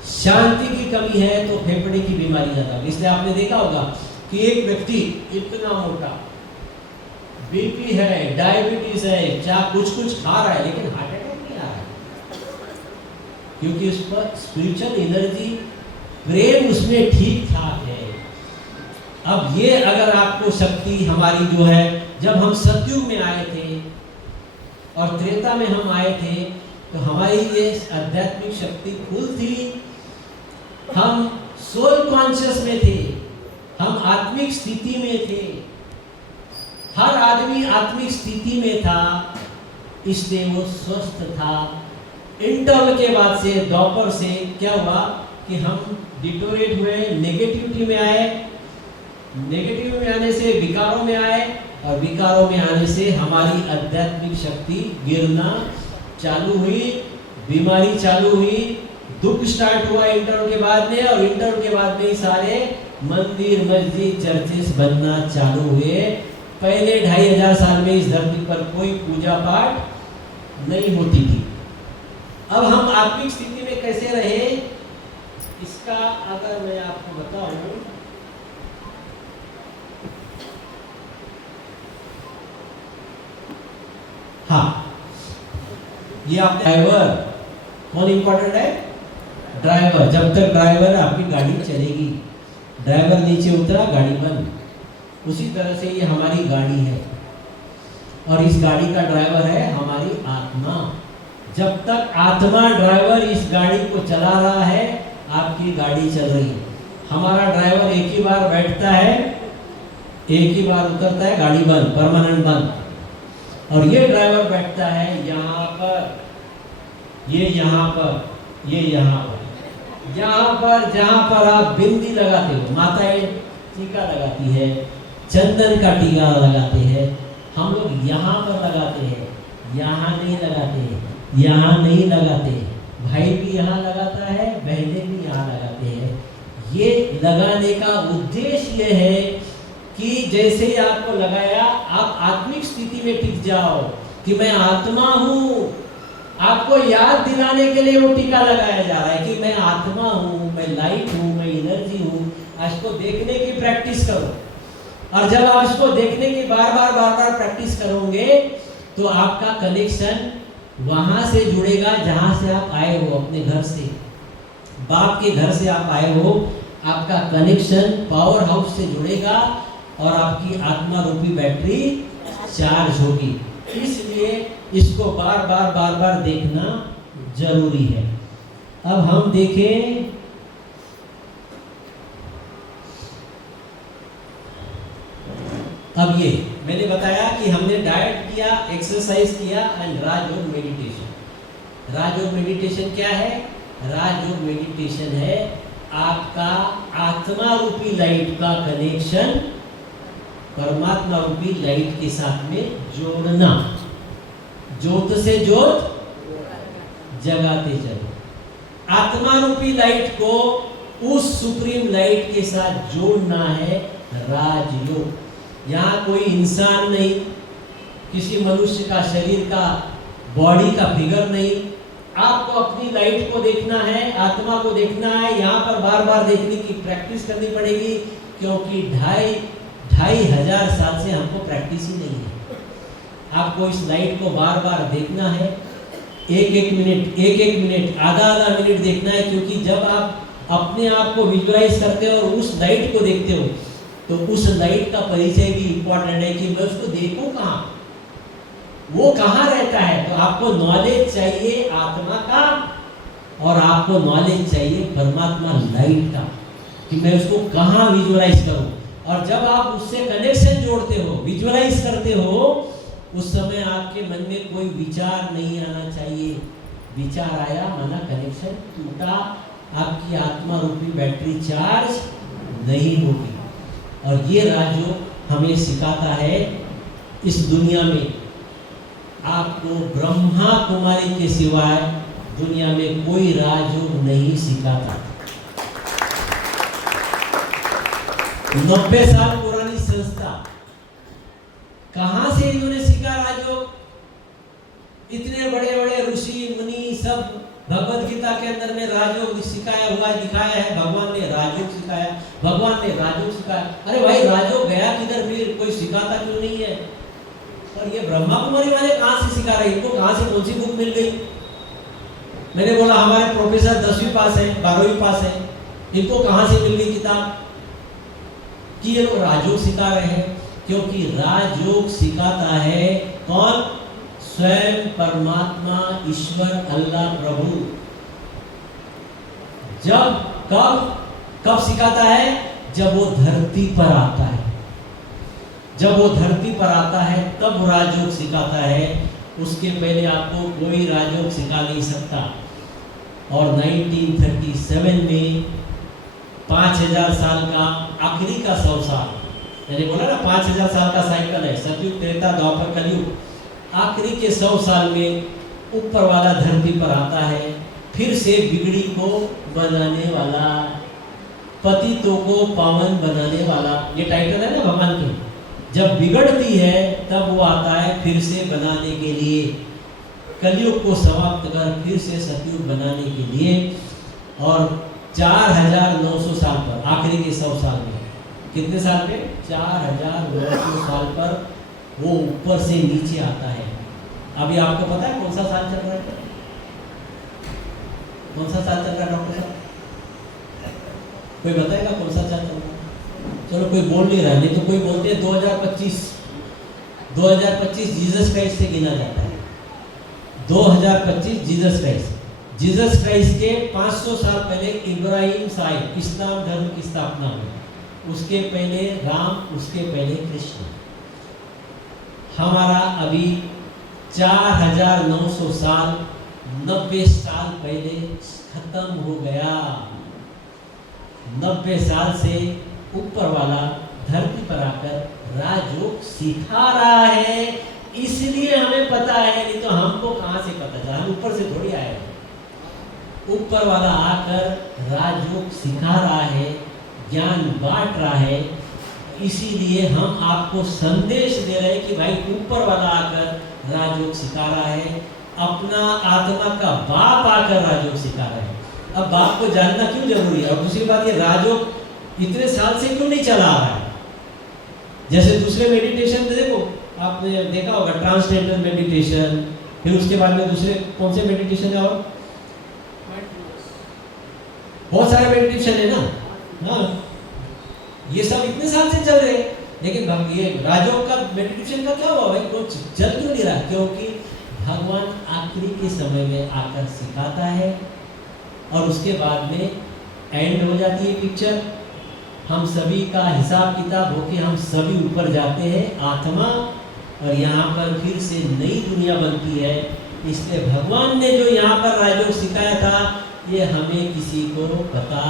शांति की कमी है तो फेफड़े की बीमारी ज्यादा होगी। इसलिए आपने देखा होगा कि एक व्यक्ति इतना मोटा, बीपी है, डायबिटीज है, क्या कुछ खा रहा है लेकिन हार्ट अटैक नहीं आ रहा है, क्योंकि उस पर स्पिरिचुअल एनर्जी, प्रेम उसमें ठीक ठाक है। अब ये अगर आपको शक्ति हमारी जो है, जब हम सतयुग में आए थे और त्रेता में हम आए थे तो हमारी ये आध्यात्मिक शक्ति फुल थी। हम सोल कॉन्शियस में थे, हम आत्मिक स्थिति में थे। हर आदमी आत्मिक स्थिति में था, इसलिए वो स्वस्थ था। इंटरवल के बाद से, द्वापर से क्या हुआ कि हम डिटोरेट हुए, नेगेटिविटी में आए, नेगेटिव में आने से विकारों में आए, और विकारों में आने से हमारी आध्यात्मिक शक्ति गिरना चालू हुई, बीमारी चालू हुई, दुख स्टार्ट हुआ इंटरवल के बाद में। और इंटरवल के बाद में ही सारे मंदिर, मस्जिद, चर्चेस बनना चालू हुए। पहले 2500 साल में इस धरती पर कोई पूजा पाठ नहीं होती थी। अब हम आत्मिक स्थिति में कैसे रहे, इसका अगर मैं आपको बताऊं, हाँ, ये आप ड्राइवर, कौन इंपॉर्टेंट है? ड्राइवर। जब तक ड्राइवर है आपकी गाड़ी चलेगी, ड्राइवर नीचे उतरा गाड़ी बंद। उसी तरह से ये हमारी गाड़ी है और इस गाड़ी का ड्राइवर है हमारी आत्मा। जब तक आत्मा ड्राइवर इस गाड़ी को चला रहा है, आपकी गाड़ी चल रही है। हमारा ड्राइवर एक ही बार बैठता है, एक ही बार उतरता है, गाड़ी बंद, परमानेंट बंद। और ये ड्राइवर बैठता है यहाँ पर, ये यहाँ पर, ये यहाँ पर, यहाँ पर जहाँ पर आप बिंदी लगाते हो, माताएं टीका लगाती है, चंदन का टीका लगाते हैं, हम लोग यहाँ पर लगाते हैं, यहाँ नहीं लगाते हैं, यहाँ नहीं लगाते। भाई भी यहाँ लगाता है, बहनें भी यहाँ लगाते हैं। ये लगाने का उद्देश्य ये है कि जैसे ही आपको लगाया, आप आत्मिक स्थिति में टिक जाओ कि मैं आत्मा हूँ। आपको याद दिलाने के लिए वो टीका लगाया जा रहा है कि मैं आत्मा हूँ, मैं लाइट हूँ, मैं एनर्जी हूँ। इसको देखने की प्रैक्टिस करो, और जब आप इसको देखने की बार बार प्रैक्टिस करोगे तो आपका कनेक्शन वहां से जुड़ेगा जहां से आप आए हो, अपने घर से, बाप के घर से आप आए हो। आपका कनेक्शन पावर हाउस से जुड़ेगा और आपकी आत्मा रूपी बैटरी चार्ज होगी। इसलिए इसको बार बार देखना जरूरी है। अब हम देखें, अब ये मैंने बताया कि हमने डाइट किया, एक्सरसाइज किया and Rajyoga meditation. Rajyoga meditation क्या है? राजयोग मेडिटेशन है आपका आत्मा रूपी लाइट का कनेक्शन परमात्मा रूपी लाइट के साथ में जोड़ना। ज्योत से ज्योत जगाते चलो। आत्मा रूपी लाइट को उस सुप्रीम लाइट के साथ जोड़ना है राजयोग। यहाँ कोई इंसान नहीं, किसी मनुष्य का शरीर का बॉडी का फिगर नहीं। आपको अपनी लाइट को देखना है, आत्मा को देखना है। यहाँ पर बार बार देखने की प्रैक्टिस करनी पड़ेगी, क्योंकि 2500 साल से हमको प्रैक्टिस ही नहीं है। आपको इस लाइट को बार बार देखना है, एक मिनट, आधा मिनट देखना है। क्योंकि जब आप अपने आप को विजुअलाइज करते हो और उस लाइट को देखते हो, तो उस लाइट का परिचय भी इंपॉर्टेंट है कि मैं उसको देखूं कहाँ, वो कहाँ रहता है। तो आपको नॉलेज चाहिए आत्मा का, और आपको नॉलेज चाहिए परमात्मा लाइट का, कि मैं उसको कहाँ विजुअलाइज करूं। और जब आप उससे कनेक्शन जोड़ते हो, विजुअलाइज करते हो, उस समय आपके मन में कोई विचार नहीं आना चाहिए। विचार आया माना कनेक्शन टूटा, आपकी आत्मा रूपी बैटरी चार्ज नहीं होगी। और ये राजयोग हमें सिखाता है, इस दुनिया में आपको ब्रह्मा कुमारी के सिवाय दुनिया में कोई राजयोग नहीं सिखाता। 90 साल पुरानी संस्था, कहां से इन्होंने सीखा राजयोग? इतने बड़े बड़े ऋषि मुनि सब भगवत गीता के अंदर में राजयोग सिखाया हुआ दिखाया है। भगवान ने राजयोग सिखाया, भगवान ने राजयोग सिखाया। अरे भाई, राजयोग गया किधर? फिर कोई सिखाता क्यों नहीं है? और ये ब्रह्मा कुमारी वाले कहाँ से सिखा रहे हैं? इनको कहाँ से कौन सी बुक मिल गई? मैंने बोला हमारे प्रोफेसर 10वीं पास है, 12वीं पास है, इनको कहाँ से मिल गई किताब कि ये लोग राजयोग सिखा रहे हैं? क्योंकि राजयोग सिखाता है कौन? स्वयं परमात्मा, ईश्वर, अल्लाह, प्रभु। जब कब सिखाता है? जब वो धरती पर आता है। जब वो धरती पर आता है तब राजयोग सिखाता है। उसके पहले आपको कोई राजयोग सिखा नहीं सकता। और 1937 में 5000 साल का आखिरी का 100 साल, मैंने बोला ना 5000 साल का साइकिल है, सतयुग, त्रेता, द्वापर, कलयुग। आखिरी के 100 साल में ऊपर वाला धरती पर आता है, फिर से बिगड़ी को बनाने वाला, पतितों को पावन बनाने वाला। ये टाइटल है ना भगवान के। जब बिगड़ती है तब वो आता है फिर से बनाने के लिए। कलयुग को समाप्त कर फिर से सतयुग बनाने के लिए, और 4900 साल पर, आखिरी के 100 साल में, कितने साल पे? 4900 साल पर वो ऊपर से नीचे आता है। अभी आपको पता है कौन सा साल चल रहा है? कौन सा साल चल रहा है डॉक्टर साहब? कोई बताएगा कौन सा साल चल रहा है? चलो कोई बोल नहीं रहा, नहीं तो कोई बोलते हैं 2025। 2025 जीसस क्राइस्ट से गिना जाता है। 2025 जीसस क्राइस्ट। जीसस क्राइस्ट के 500 साल पहले इब्राहिम साहिब इस्लाम धर्म की स्थापना हुई। उसके पहले राम, उसके पहले कृष्ण। हमारा अभी 4900 साल, 90 साल पहले खत्म हो गया। 90 साल से ऊपर वाला धरती पर आकर राजयोग सिखा रहा है, इसलिए हमें पता है, नहीं तो हमको कहां से पता चला? हम ऊपर से थोड़ी आए हैं। ऊपर वाला आकर राजयोग सिखा रहा है, ज्ञान बांट रहा है, इसीलिए हम आपको संदेश दे रहे हैं कि भाई ऊपर वाला आकर राजयोग सिखा रहा है, अपना आत्मा का बाप आकर राजयोग सिखा रहा है। अब बाप को जानना क्यों जरूरी है? और दूसरी बात, ये राजयोग इतने साल से क्यों नहीं चला आ रहा है? जैसे दूसरे मेडिटेशन देखो, आपने देखा होगा ट्रांसडेंटल मेडिटेशन, फिर उसके बाद में दूसरे कौन से मेडिटेशन है? और बहुत सारे मेडिटेशन है ना। हाँ, ये सब इतने साल से चल रहे हैं, लेकिन ये राजयोग का मेडिटेशन का क्या हुआ भाई? कुछ चल क्यों नहीं रहा? क्योंकि भगवान आखिरी के समय में आकर सिखाता है और उसके बाद में एंड हो जाती है पिक्चर। हम सभी का हिसाब किताब होके हम सभी ऊपर जाते हैं आत्मा, और यहाँ पर फिर से नई दुनिया बनती है। इसलिए भगवान ने जो यहाँ पर राजयोग सिखाया था, ये हमें किसी को पता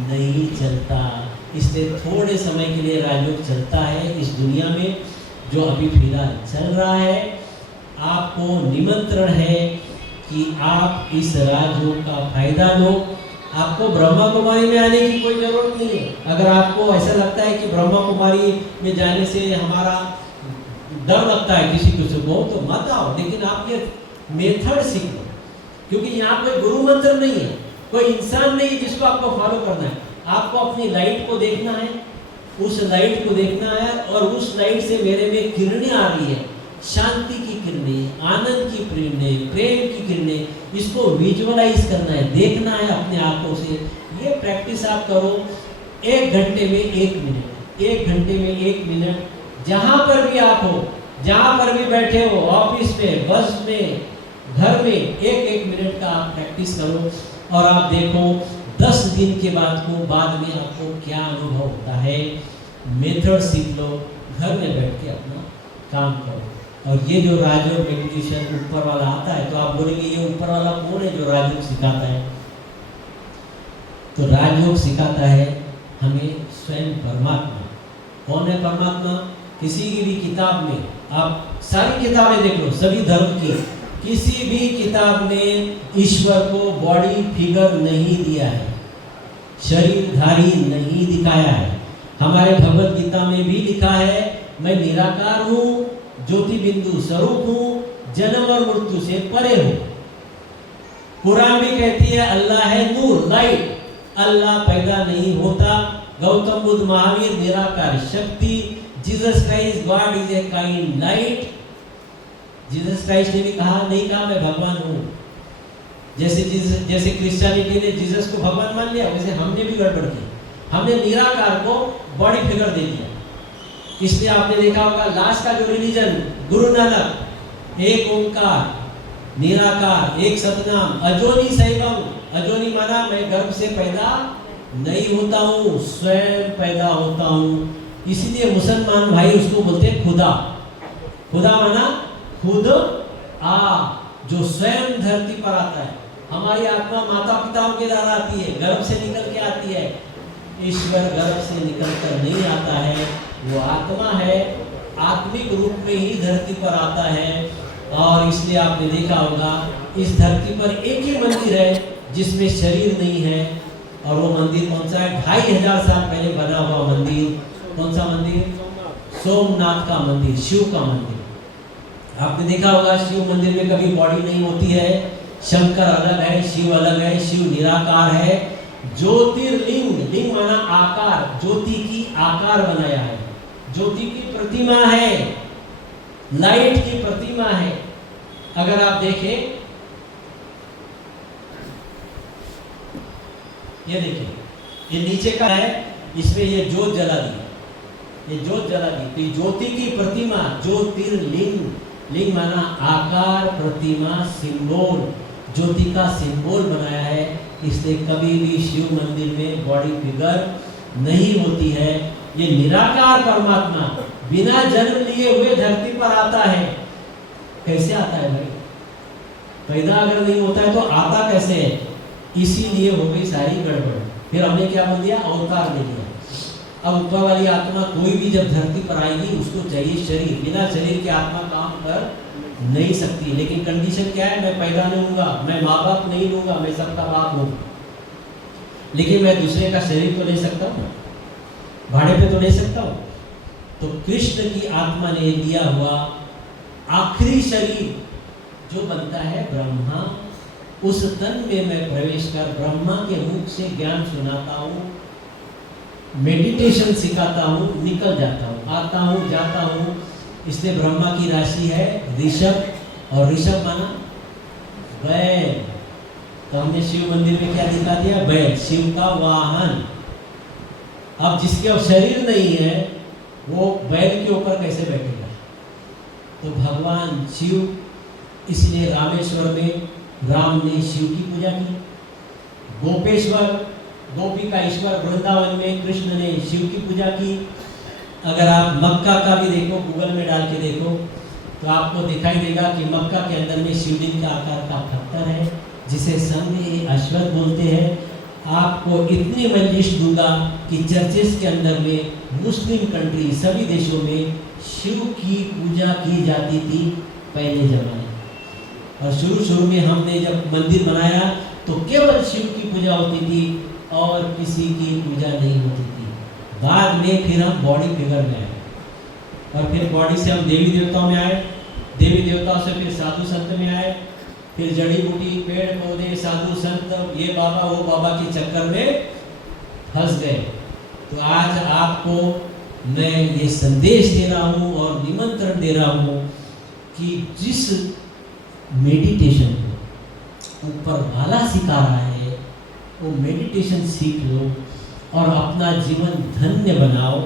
नहीं चलता। इसलिए थोड़े समय के लिए राजयोग चलता है इस दुनिया में, जो अभी फिलहाल चल रहा है। आपको निमंत्रण है कि आप इस राजयोग का फायदा लो। आपको ब्रह्मा कुमारी में आने की कोई जरूरत नहीं है। अगर आपको ऐसा लगता है कि ब्रह्मा कुमारी में जाने से हमारा डर लगता है किसी को, तो मत आओ, लेकिन आप ये मेथड सीख लो, क्योंकि यहाँ कोई गुरु मंत्र नहीं है, कोई इंसान नहीं जिसको आपको फॉलो करना है। आपको अपनी लाइट को देखना है, उस लाइट को देखना है, और उस लाइट से मेरे में किरणें आ रही है, शांति की किरणें, आनंद की किरणें, प्रेम की किरणें, इसको विजुअलाइज करना है, देखना है अपने आंखों से। ये प्रैक्टिस आप करो 1 घंटे में 1 मिनट, 1 घंटे में 1 मिनट, जहां पर भी आप हो, जहां पर भी बैठे हो, ऑफिस में, बस में, घर में, 1-1 मिनट का आप प्रैक्टिस करो, और आप देखो 10 दिन के बाद में आपको क्या अनुभव होता है। मेथड सीख लो, घर में बैठ के अपना काम करो। और ये जो राजयोग मेडिटेशन ऊपर वाला आता है, तो आप बोलेंगे ये ऊपर वाला कौन है जो राजयोग सिखाता है? तो राजयोग सिखाता है हमें स्वयं परमात्मा। कौन है परमात्मा? किसी की भी किताब में, आप सारी किताबें देख लो, सभी धर्म की, किसी भी किताब ने ईश्वर को बॉडी फिगर नहीं दिया है, शरीरधारी नहीं दिखाया है। हमारे भगवत गीता में भी लिखा है, मैं निराकार हूँ, ज्योति बिंदु स्वरूप हूँ, जन्म और मृत्यु से परे हूँ। कुरान भी कहती है अल्लाह है नूर, लाइट, अल्लाह पैदा नहीं होता। गौतम बुद्ध महावीर निराकार शक्ति, Jesus Christ God is a kind light. Jesus Christ ने भी कहा, नहीं कहा मैं भगवान हूँ। जैसे क्रिश्चियनिटी ने जीसस को भगवान मान लिया, वैसे हमने भी गड़बड़ की, हमने निराकार को बॉडी फिगर दे दिया। इसलिए आपने देखा होगा लास्ट का जो रिलीजन गुरु नानक, एक ओंकार, निराकार, एक सतनाम, अजोनी सैवम। अजोनी माना मैं गर्भ से पैदा नहीं होता हूँ, स्वयं पैदा होता हूँ। इसलिए मुसलमान भाई उसको बोलते हैं खुदा। खुदा माना खुद आ, जो स्वयं धरती पर आता है। हमारी आत्मा माता पिताओं के द्वारा आती है, गर्भ से निकल के आती है। ईश्वर गर्भ से निकल कर नहीं आता है, वो आत्मा है, आत्मिक रूप में ही धरती पर आता है। और इसलिए आपने देखा होगा इस धरती पर एक ही मंदिर है जिसमें शरीर नहीं है, और वो मंदिर कौन सा है? 2500 साल पहले बना हुआ मंदिर। कौन सा मंदिर? सोमनाथ का मंदिर, शिव का मंदिर। आपने देखा होगा शिव मंदिर में कभी बॉडी नहीं होती है, शंकर अलग है, शिव अलग है, शिव निराकार है। ज्योतिर्लिंग, लिंग माना आकार, ज्योति की आकार बनाया है, ज्योति की प्रतिमा है, लाइट की प्रतिमा है। अगर आप देखें, ये देखिए, ये नीचे का है, इसमें ये ज्योत जला दी, ये ज्योत जला दी, तो ज्योति की प्रतिमा, ज्योतिर्लिंग, लिंग माना आकार, प्रतिमा, सिंबल, ज्योति का सिंबल बनाया है। इसलिए कभी भी शिव मंदिर में बॉडी फिगर नहीं होती है। ये निराकार परमात्मा बिना जन्म लिए हुए धरती पर आता है। कैसे आता है भाई? पैदा अगर नहीं होता है तो आता कैसे है? इसीलिए हो गई सारी गड़बड़। फिर हमने क्या बोल दिया? अवतार ले लिया। अब ऊपर वाली आत्मा कोई भी जब धरती पर आएगी उसको चाहिए शरीर, बिना शरीर के आत्मा काम कर नहीं सकती। लेकिन कंडीशन क्या है? मैं पैदा नहीं होऊंगा, मैं माँ बाप नहीं लूंगा, मैं सबका बाप हूँ, लेकिन मैं दूसरे का शरीर तो ले सकता हूँ, भाड़े पे तो ले सकता हूँ। तो कृष्ण की आत्मा ने दिया हुआ आखिरी शरीर जो बनता है ब्रह्मा, उस तन में मैं प्रवेश कर ब्रह्मा के मुख से ज्ञान सुनाता हूँ, मेडिटेशन सिखाता हूँ, निकल जाता हूँ, आता हूँ, जाता हूँ। इसलिए ब्रह्मा की राशि है ऋषभ, और ऋषभ माना बैल। तो हमने शिव मंदिर में क्या दिखा दिया? बैल, शिव का वाहन। अब जिसके अब शरीर नहीं है वो बैल के ऊपर कैसे बैठेगा? तो भगवान शिव, इसलिए रामेश्वर में राम ने शिव की पूजा की, गोपेश्वर, गोपी का ईश्वर वृंदावन में कृष्ण ने शिव की पूजा की। अगर आप मक्का का भी देखो, गूगल में डाल के देखो, तो आपको दिखाई देगा कि मक्का के अंदर में शिवलिंग का आकार का पत्थर है, जिसे संघ अश्वत्थ बोलते हैं। आपको इतनी मंजिश दूंगा कि चर्चेस के अंदर में, मुस्लिम कंट्री, सभी देशों में शिव की पूजा की जाती थी पहले जमाने। और शुरू में हमने जब मंदिर बनाया तो केवल शिव की पूजा होती थी और किसी की पूजा नहीं होती थी। बाद में फिर हम बॉडी फिगर में आए, और फिर बॉडी से हम देवी देवताओं में आए, देवी देवताओं से फिर साधु संत में आए, फिर जड़ी बूटी, पेड़ पौधे, साधु संत, ये बाबा वो बाबा के चक्कर में फंस गए। तो आज आपको मैं ये संदेश दे रहा हूँ और निमंत्रण दे रहा हूँ कि जिस मेडिटेशन को ऊपर वाला सिखा रहा है वो मेडिटेशन सीख लो और अपना जीवन धन्य बनाओ।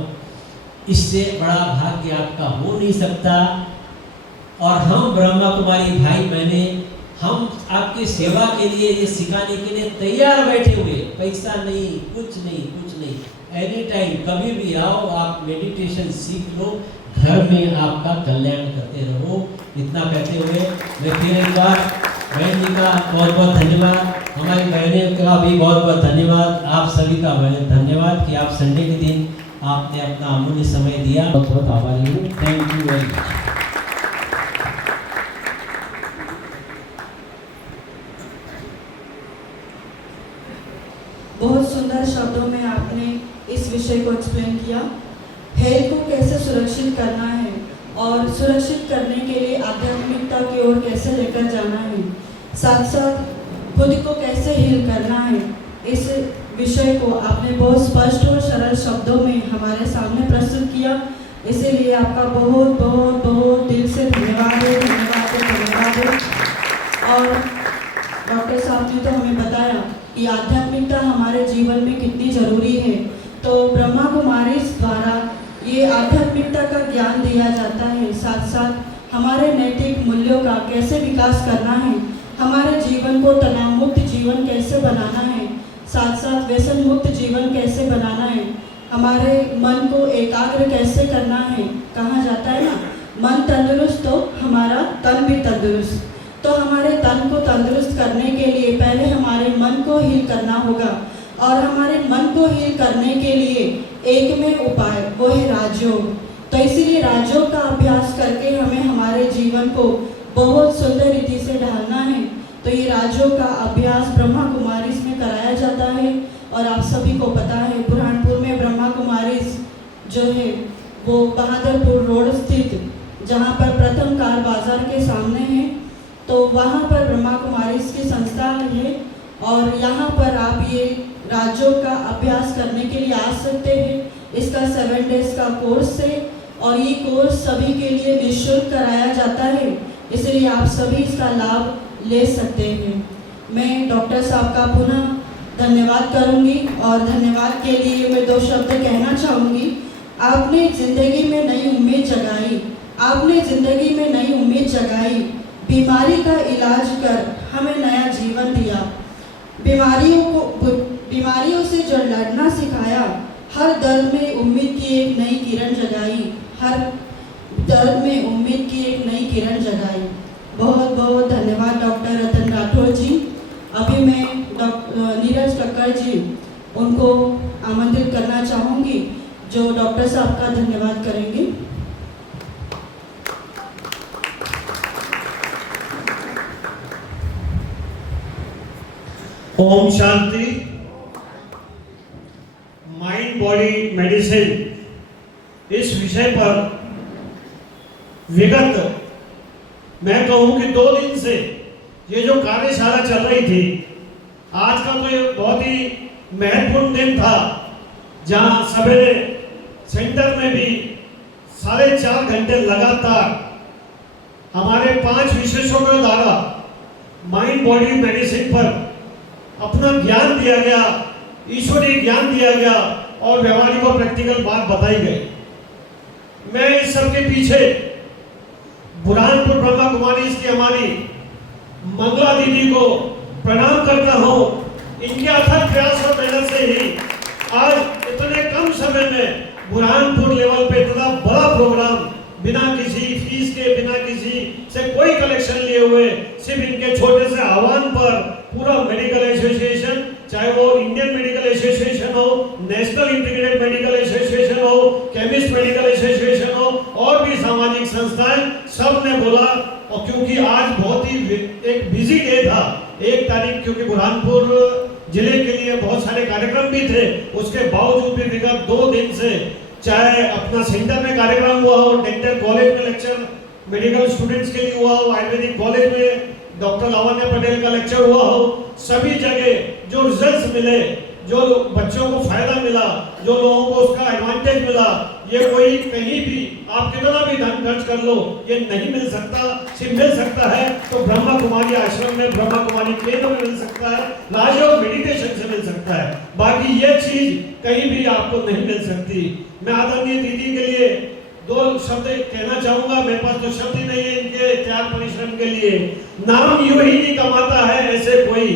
इससे बड़ा भाग्य आपका हो नहीं सकता। और हम ब्रह्मा कुमारी भाई बहने, हम आपकी सेवा के लिए, ये सिखाने के लिए तैयार बैठे हुए, पैसा नहीं, कुछ नहीं, कुछ नहीं। एनी टाइम कभी भी आओ, आप मेडिटेशन सीख लो, घर में आपका कल्याण करते रहो। इतना कहते हुए मैं फिर एक बार बहन जी का बहुत बहुत धन्यवाद, हमारी बहनें का भी बहुत बहुत धन्यवाद, आप सभी का धन्यवाद कि आप संडे के दिन आपने अपना अमूल्य समय दिया। बहुत बहुत आभारी हूँ। Thank you very much. बहुत सुंदर शब्दों में आपने इस विषय को एक्सप्लेन किया। हेल्थ को कैसे सुरक्षित करना है और सुरक्षित करने के लिए आध्यात्मिकता की ओर कैसे लेकर जाना है, साथ साथ खुद को कैसे हील करना है, इस विषय को आपने बहुत स्पष्ट और सरल शब्दों में हमारे सामने प्रस्तुत किया। इसीलिए आपका बहुत बहुत बहुत दिल से धन्यवाद है, धन्यवाद है, धन्यवाद है। और डॉक्टर साहब ने तो हमें बताया कि आध्यात्मिकता हमारे जीवन में कितनी ज़रूरी है। तो ब्रह्मा कुमारी द्वारा ये आध्यात्मिकता का ज्ञान दिया जाता है, साथ साथ हमारे नैतिक मूल्यों का कैसे विकास करना है, हमारे जीवन को तनाव मुक्त जीवन कैसे बनाना है, साथ साथ व्यसन मुक्त जीवन कैसे बनाना है, हमारे मन को एकाग्र कैसे करना है। कहा जाता है ना, मन तंदुरुस्त तो हमारा तन भी तंदुरुस्त। तो हमारे तन को तंदुरुस्त करने के लिए पहले हमारे मन को हील करना होगा, और हमारे मन को हील करने के लिए एक में उपाय, वो है राजयोग। तो इसीलिए राजयोग का अभ्यास करके हमें हमारे जीवन को बहुत सुंदर रीति से ढालना है। तो ये राजयोग का अभ्यास ब्रह्मा कुमारीज में कराया जाता है, और आप सभी को पता है बुरहानपुर में ब्रह्मा कुमारीज जो है वो बहादुरपुर रोड स्थित जहाँ पर प्रथम कार बाजार के सामने है, तो वहाँ पर ब्रह्मा कुमारी की संस्था है और यहाँ पर आप ये राजयोग का अभ्यास करने के लिए आ सकते हैं। इसका 7 डेज का कोर्स है और ये कोर्स सभी के लिए निःशुल्क कराया जाता है, इसलिए आप सभी इसका लाभ ले सकते हैं। मैं डॉक्टर साहब का पुनः धन्यवाद करूंगी और धन्यवाद के लिए मैं 2 शब्द कहना चाहूँगी। आपने ज़िंदगी में नई उम्मीद जगाई, आपने ज़िंदगी में नई उम्मीद जगाई, बीमारी का इलाज कर हमें नया जीवन दिया, बीमारियों से जो लड़ना सिखाया, हर दर्द में उम्मीद की एक नई किरण जगाई, हर दर्द में उम्मीद की एक नई किरण जगाई। बहुत बहुत धन्यवाद डॉक्टर रतन राठौर जी। अभी मैं नीरज कक्कड़ जी उनको आमंत्रित करना चाहूँगी जो डॉक्टर साहब का धन्यवाद करेंगे। Om Shanti. Mind body medicine इस विषय पर विगत मैं कहूं कि 2 दिन से ये जो कार्यशाला चल रही थी, आज का तो ये बहुत ही महत्वपूर्ण दिन था, जहां सवेरे सेंटर में भी 4.5 घंटे लगातार हमारे 5 विशेषज्ञों द्वारा माइंड बॉडी मेडिसिन पर अपना ज्ञान दिया गया, ईश्वरीय ज्ञान दिया गया और व्यवहारिक और प्रैक्टिकल बात बताई गई। मैं इस सब के पीछे बुरहानपुर ब्रह्मा कुमारी की हमारी मंगला दीदी को प्रणाम करता हूँ। इनके अथक प्रयास और मेहनत से ही आज इतने कम समय में बुरहानपुर लेवल पे इतना बड़ा प्रोग्राम बिना किसी फीस के, बिना किसी से कोई कलेक्शन लिए हुए, सिर्फ इनके छोटे से आह्वान पर पूरा मेडिकल एसोसिएशन, चाहे वो इंडियन मेडिकल एसोसिएशन हो, नेशनल इंटीग्रेटेड मेडिकल एसोसिएशन हो, केमिस्ट मेडिकल एसोसिएशन हो और भी सामाजिक संस्थाएं, सब ने बोला। और क्योंकि आज बहुत ही एक बिजी डे था, 1 तारीख, क्योंकि बुरहानपुर जिले के लिए बहुत सारे कार्यक्रम भी थे, उसके बावजूद भी विगत 2 दिन से चाहे अपना सेंटर में कार्यक्रम हुआ हो, डेंटल कॉलेज में लेक्चर मेडिकल स्टूडेंट्स के लिए हुआ हो, आयुर्वेदिक कॉलेज में डॉक्टर लावण्य पटेल का लेक्चर हुआ हो, सभी जगह जो रिजल्ट्स मिले, जो बच्चों को फायदा मिला, जो लोगों को उसका एडवांटेज मिला, ये कोई कहीं भी आप कितना भी धन खर्च कर लो ये नहीं मिल सकता। सिर्फ मिल सकता है तो ब्रह्मा कुमारी आश्रम में, ब्रह्मा कुमारी केंद्र में मिल सकता है, राजयोग मेडिटेशन से मिल सकता है। बाकी ये चीज कहीं भी आपको नहीं मिल सकती। मैं आदरणीय दीदी के लिए 2 शब्द कहना चाहूंगा, मेरे पास तो शब्द ही नहीं है इनके त्याग परिश्रम के लिए। नाम यूं ही नहीं कमाता है ऐसे कोई,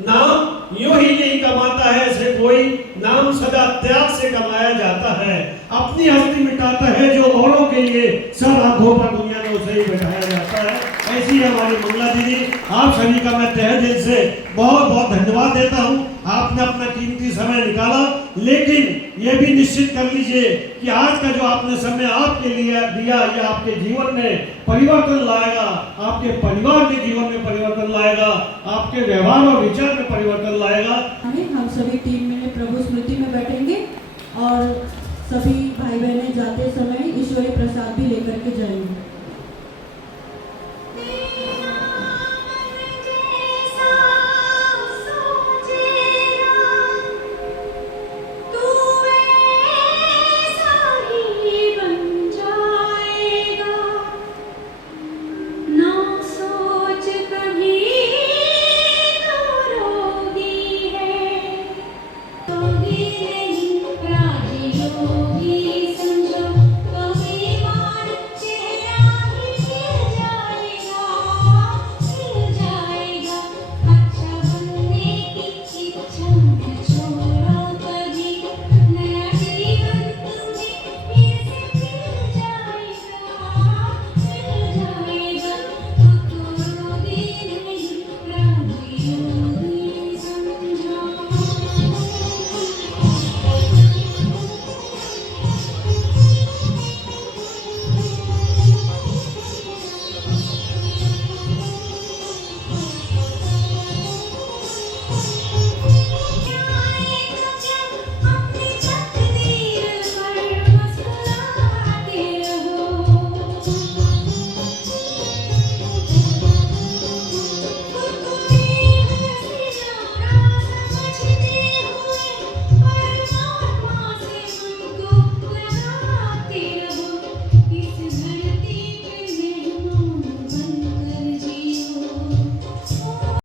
नाम यूं ही नहीं कमाता है ऐसे कोई, नाम सदा त्याग से कमाया जाता है। अपनी हस्ती मिटाता है जो औरों के लिए, सब आंखों पर दुनिया में उसे ही बैठाया जाता है। ऐसी है हमारी मंगला दीदी। आप सभी का मैं तहे दिल से बहुत बहुत धन्यवाद देता हूँ। आपने अपना कीमती समय निकाला, लेकिन ये भी निश्चित कर लीजिए कि आज का जो आपने समय आपके लिए दिया, ये आपके जीवन में परिवर्तन लाएगा, आपके परिवार के जीवन में परिवर्तन लाएगा, आपके व्यवहार और विचार में परिवर्तन